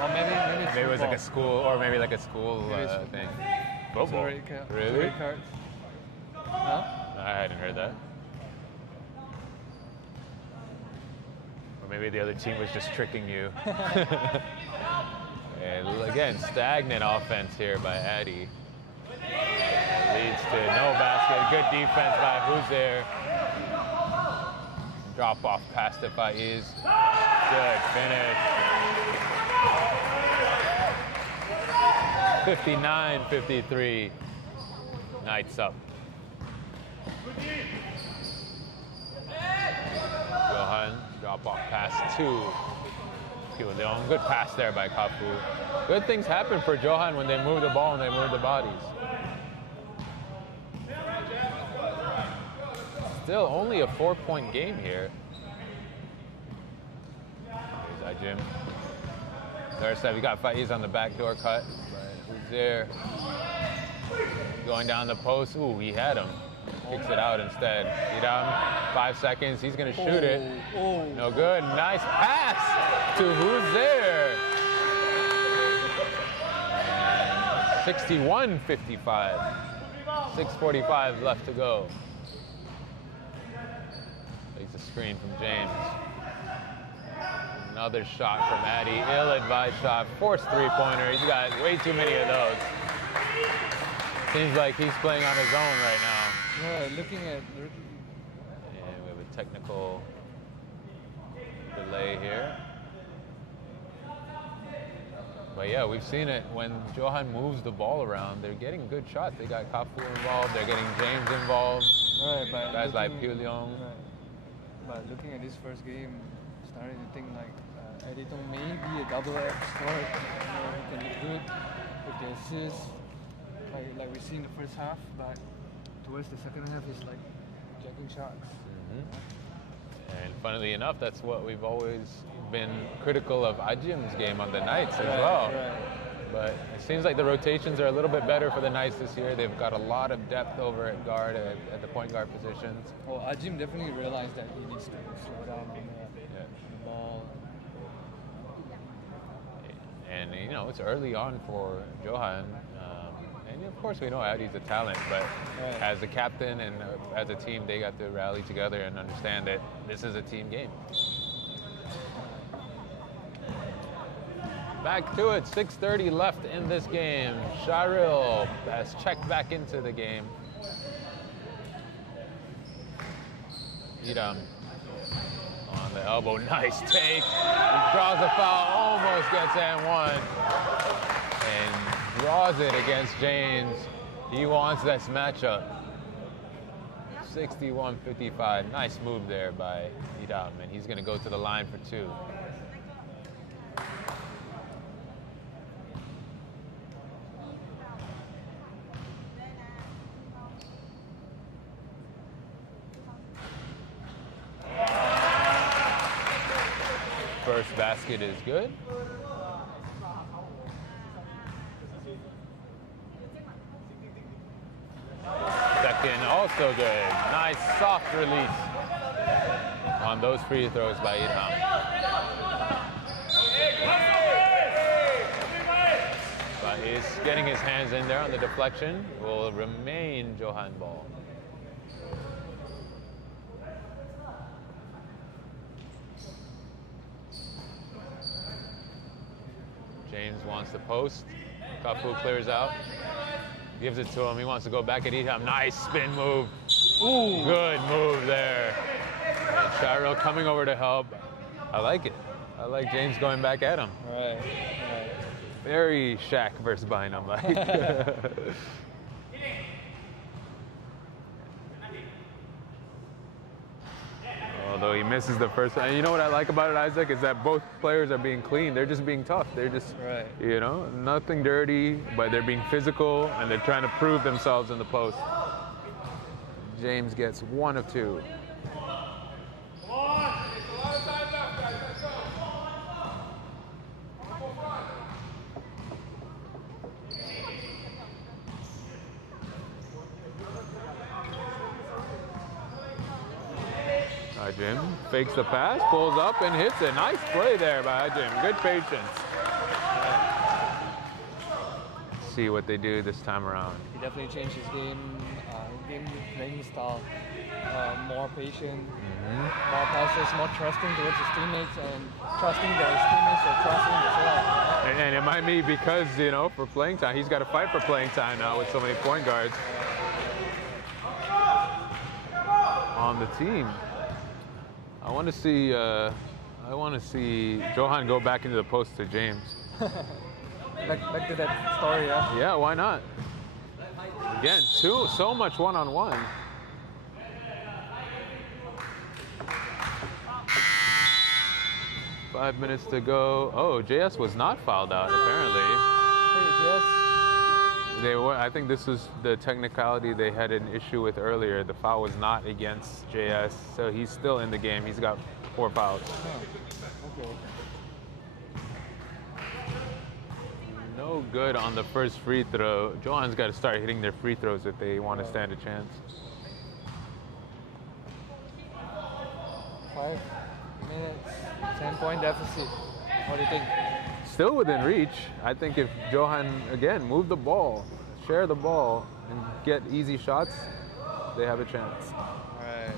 Or maybe it's Maybe it was like a football. school, or maybe like a school thing. Football? Really? 2 red cards. Huh? I hadn't heard that. Or maybe the other team was just tricking you. And again, stagnant offense here by Addy. Leads to no basket. Good defense by who's there. Drop off pass to Faiz. Good finish. 59-53. Knights up. Johan, drop off pass to Leon. Good pass there by Kafu. Good things happen for Johan when they move the ball and they move the bodies. Still only a 4-point game here. Here's Ajim. There's that. We got Faiz on the backdoor cut. But who's there? Going down the post. Ooh, he had him. Kicks it out instead. Idam, 5 seconds. He's going to shoot it. No good. Nice pass to who's there. 61-55. 6:45 left to go. Takes a screen from James. Another shot from Addy. Ill-advised shot. Forced 3-pointer. He's got way too many of those. Seems like he's playing on his own right now. Yeah, looking at... And we have a technical delay here. But yeah, we've seen it when Johan moves the ball around. They're getting good shots. They got Kafu involved. They're getting James involved. Right, but guys like Puleong. Right. But looking at this first game, starting to think like Editon may be a double-edged sword. He can look good with the assists, like we see in the first half. But towards the second half, he's like jacking shots. And funnily enough, that's what we've always been critical of Ajim's game on the Knights as well. Right. But it seems like the rotations are a little bit better for the Knights this year. They've got a lot of depth over at guard, at the point guard positions. Well, Ajim definitely realized that he needs to slow down on the ball. And, you know, it's early on for Johan. And, of course, we know Addy's a talent, but as a captain and as a team, they got to rally together and understand that this is a team game. Back to it, 6:30 left in this game. Sharil has checked back into the game. Idam on the elbow, nice take. He draws a foul, almost gets and one. And draws it against James. He wants this matchup. 61-55, nice move there by Idam, and he's gonna go to the line for 2. First basket is good. Second also good. Nice soft release on those free throws by Idam. But he's getting his hands in there on the deflection. Will remain Johan ball. James wants the post. Kafu clears out. Gives it to him. He wants to go back at Idam. Nice spin move. Ooh. Good move there. And Shiro coming over to help. I like it. I like James going back at him. Right. Very Shaq versus Bynum. Like. Although he misses the first one. And you know what I like about it, Isaac, is that both players are being clean. They're just being tough. They're just, you know, nothing dirty, but they're being physical and they're trying to prove themselves in the post. James gets 1 of 2. Jim fakes the pass, pulls up and hits it. Nice play there by Jim. Good patience. See what they do this time around. He definitely changed his game playing style. More patient, more passes, more trusting towards his teammates, and trusting that his teammates are trusting as well. And it might be because, you know, for playing time, he's got to fight for playing time now with so many point guards on the team. I want to see Johan go back into the post to James. back to that story, yeah. Yeah, why not? Again, so much one-on-one. Five minutes to go. Oh, JS was not fouled out apparently. Hey, JS. They were. I think this was the technicality they had an issue with earlier. The foul was not against JS, so he's still in the game. He's got 4 fouls. Oh, okay. No good on the first free throw. Johan's got to start hitting their free throws if they want to stand a chance. 5 minutes, 10-point deficit. What do you think? Still within reach. I think if Johan, again, move the ball, share the ball, and get easy shots, they have a chance. Right.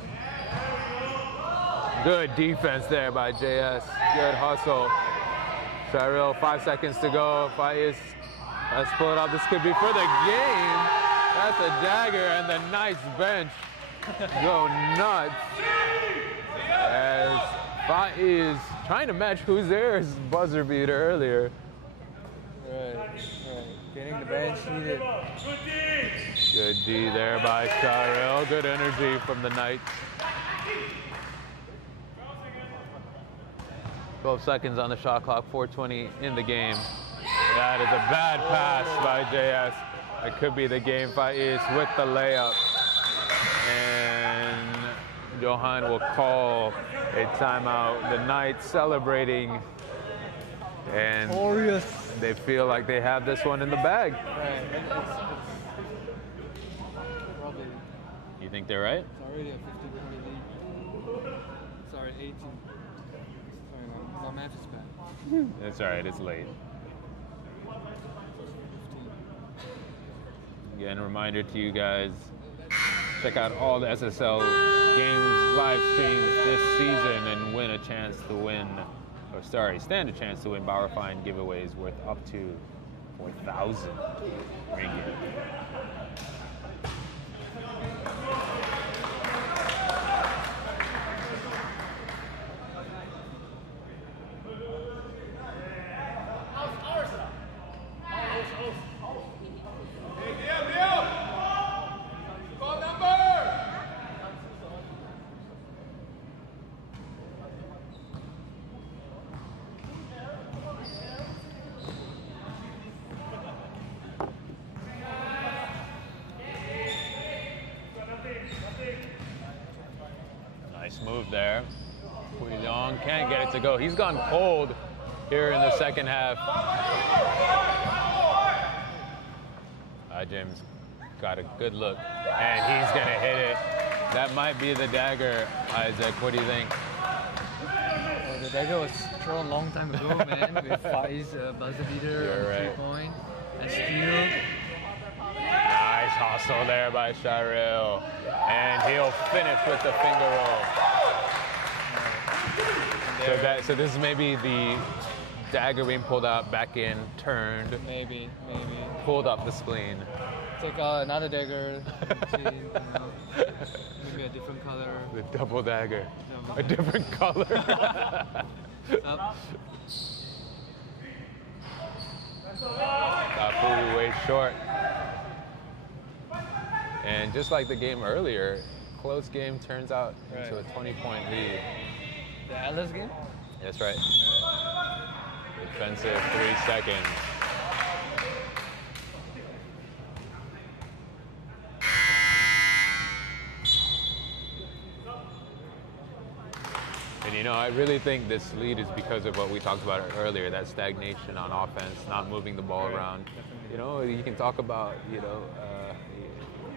Good defense there by JS. Good hustle. Shirel, 5 seconds to go. Faiz, let's pull it off. This could be for the game. That's a dagger, and the nice bench go nuts. As Faiz trying to match Huzer's buzzer beater earlier. Right. Getting the bench needed. Good D there by Shirel. Good energy from the Knights. 12 seconds on the shot clock, 4:20 in the game. That is a bad pass by JS. It could be the game. Faiz with the layup. And Johan will call a timeout. The Knights celebrating, and they feel like they have this one in the bag. Right. Probably. You think they're right? It's already a 50-point lead. Sorry, 18. Sorry, my math is bad. It's all right. It's late. 15. Again, a reminder to you guys, check out all the SSL games live streams this season and win a chance to win, or sorry, stand a chance to win Bauer Fine giveaways worth up to 4,000 ringgit. Nice move there. Young can't get it to go. He's gone cold here in the second half. Jim's got a good look, and he's going to hit it. That might be the dagger, Isaac. What do you think? Well, the dagger was thrown a long time ago, man, with Fai's buzzer beater on 3-point. And steal. Nice hustle there by Shirel. And he'll finish with the finger roll. So this is maybe the dagger being pulled out, back in, turned. Maybe. Pulled up the spleen. Take out another dagger. Maybe a different color. The double dagger. No. A different color. Up. Kafu way short. And just like the game earlier, close game turns out into a 20-point lead. The Atlas game? That's right. Defensive 3 seconds. And you know, I really think this lead is because of what we talked about earlier, that stagnation on offense, not moving the ball around. Definitely. You know, you can talk about, you know,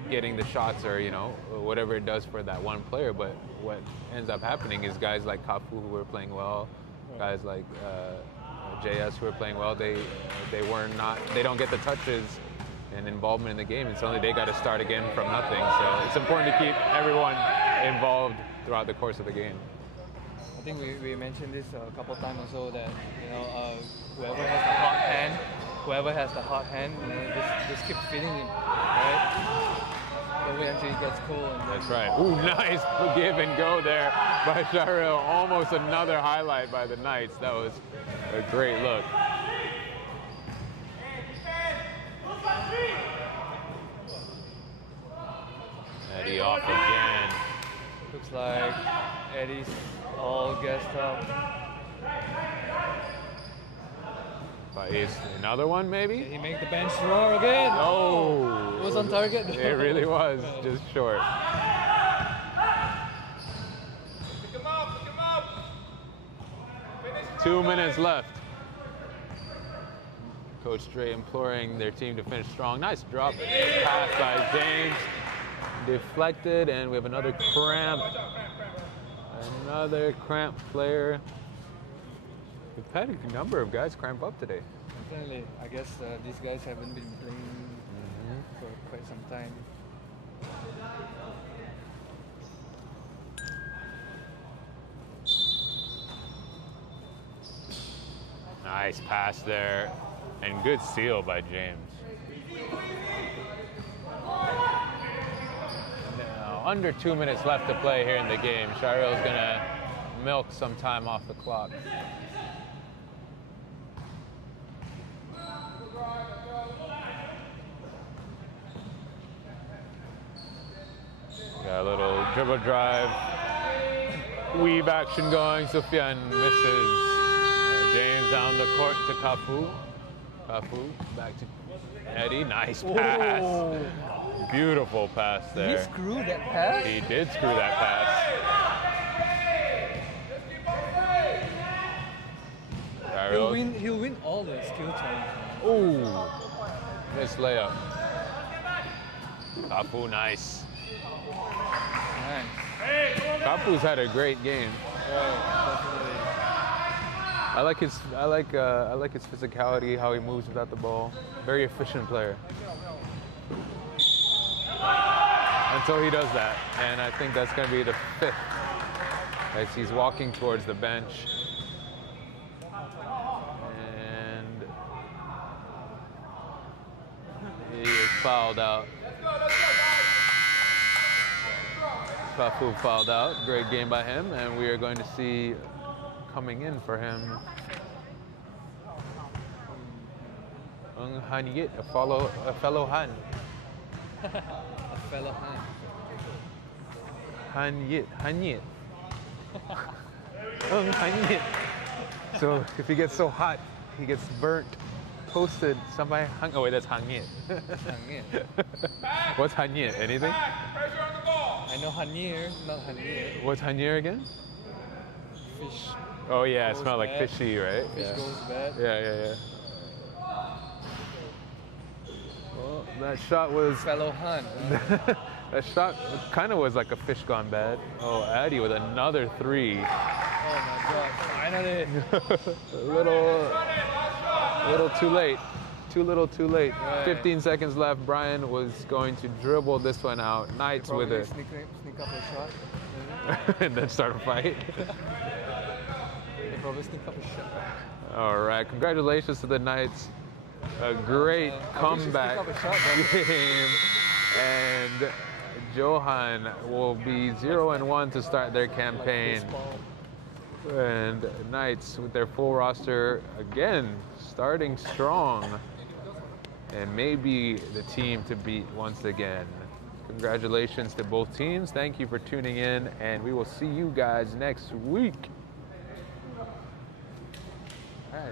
getting the shots or, you know, whatever it does for that one player, but what ends up happening is guys like Kafu who were playing well, guys like JS who are playing well, they don't get the touches and involvement in the game, and suddenly they got to start again from nothing. So it's important to keep everyone involved throughout the course of the game. I think we mentioned this a couple of times also that, you know, whoever has the hot hand, you know, just keep feeding him, right? Don't wait until he gets cold. And That's right. Ooh, nice give and go there by Shirel. Almost another highlight by the Knights. That was a great look. Eddie off again. Looks like Eddie's all gassed up. But is another one maybe? He make the bench roar again. Oh, It was on target. It really was, just short. Pick him up, pick him up. 2 minutes left. Coach Dre imploring their team to finish strong. Nice drop pass by James. Deflected, and we have another cramp. Another cramp player. We've had a number of guys cramp up today. Definitely. I guess these guys haven't been playing for quite some time. Nice pass there, and good steal by James. Now, under 2 minutes left to play here in the game. Shirel's gonna milk some time off the clock. Got a little dribble drive, weave action going. Sufyan misses. James down the court to Kafu. Kafu back to Eddie. Nice pass. Oh. Beautiful pass Did there. he screw that pass? He did screw that pass. He'll win all the skill challenges. Ooh, missed layup. Kafu, nice. Nice. Kafu's had a great game. Definitely. I like his physicality, how he moves without the ball. Very efficient player. Until he does that, and I think that's going to be the 5th as he's walking towards the bench. And he is fouled out. Kafu fouled out. Great game by him, and we are going to see coming in for him Han Yit, a fellow Han. A fellow hand. Han Yit. Han Yit. So if he gets so hot, he gets burnt, toasted. Somebody hung. Oh wait, that's Han Yit. What's Han Yit? Anything? Pressure on the ball. I know Hanier, not Hanier. What's Han Yit again? Fish. Oh yeah, it Goes smelled like bad. fishy, right? Fish Yeah. goes bad. Yeah. Well, that shot was. Fellow Han. That shot kind of was like a fish gone bad. Oh, Addy with another 3. Oh my God! Finally. a little too late. Too little, too late. Right. 15 seconds left. Brian was going to dribble this one out. Knights with Probably it. sneak up a shot. And then start a fight. They probably sneak up a shot. All right. Congratulations to the Knights. a great comeback pick up a shot, though. game, and Johan will be 0-1 to start their campaign. And Knights with their full roster again starting strong, and maybe the team to beat once again. Congratulations to both teams. Thank you for tuning in, and we will see you guys next week. All right.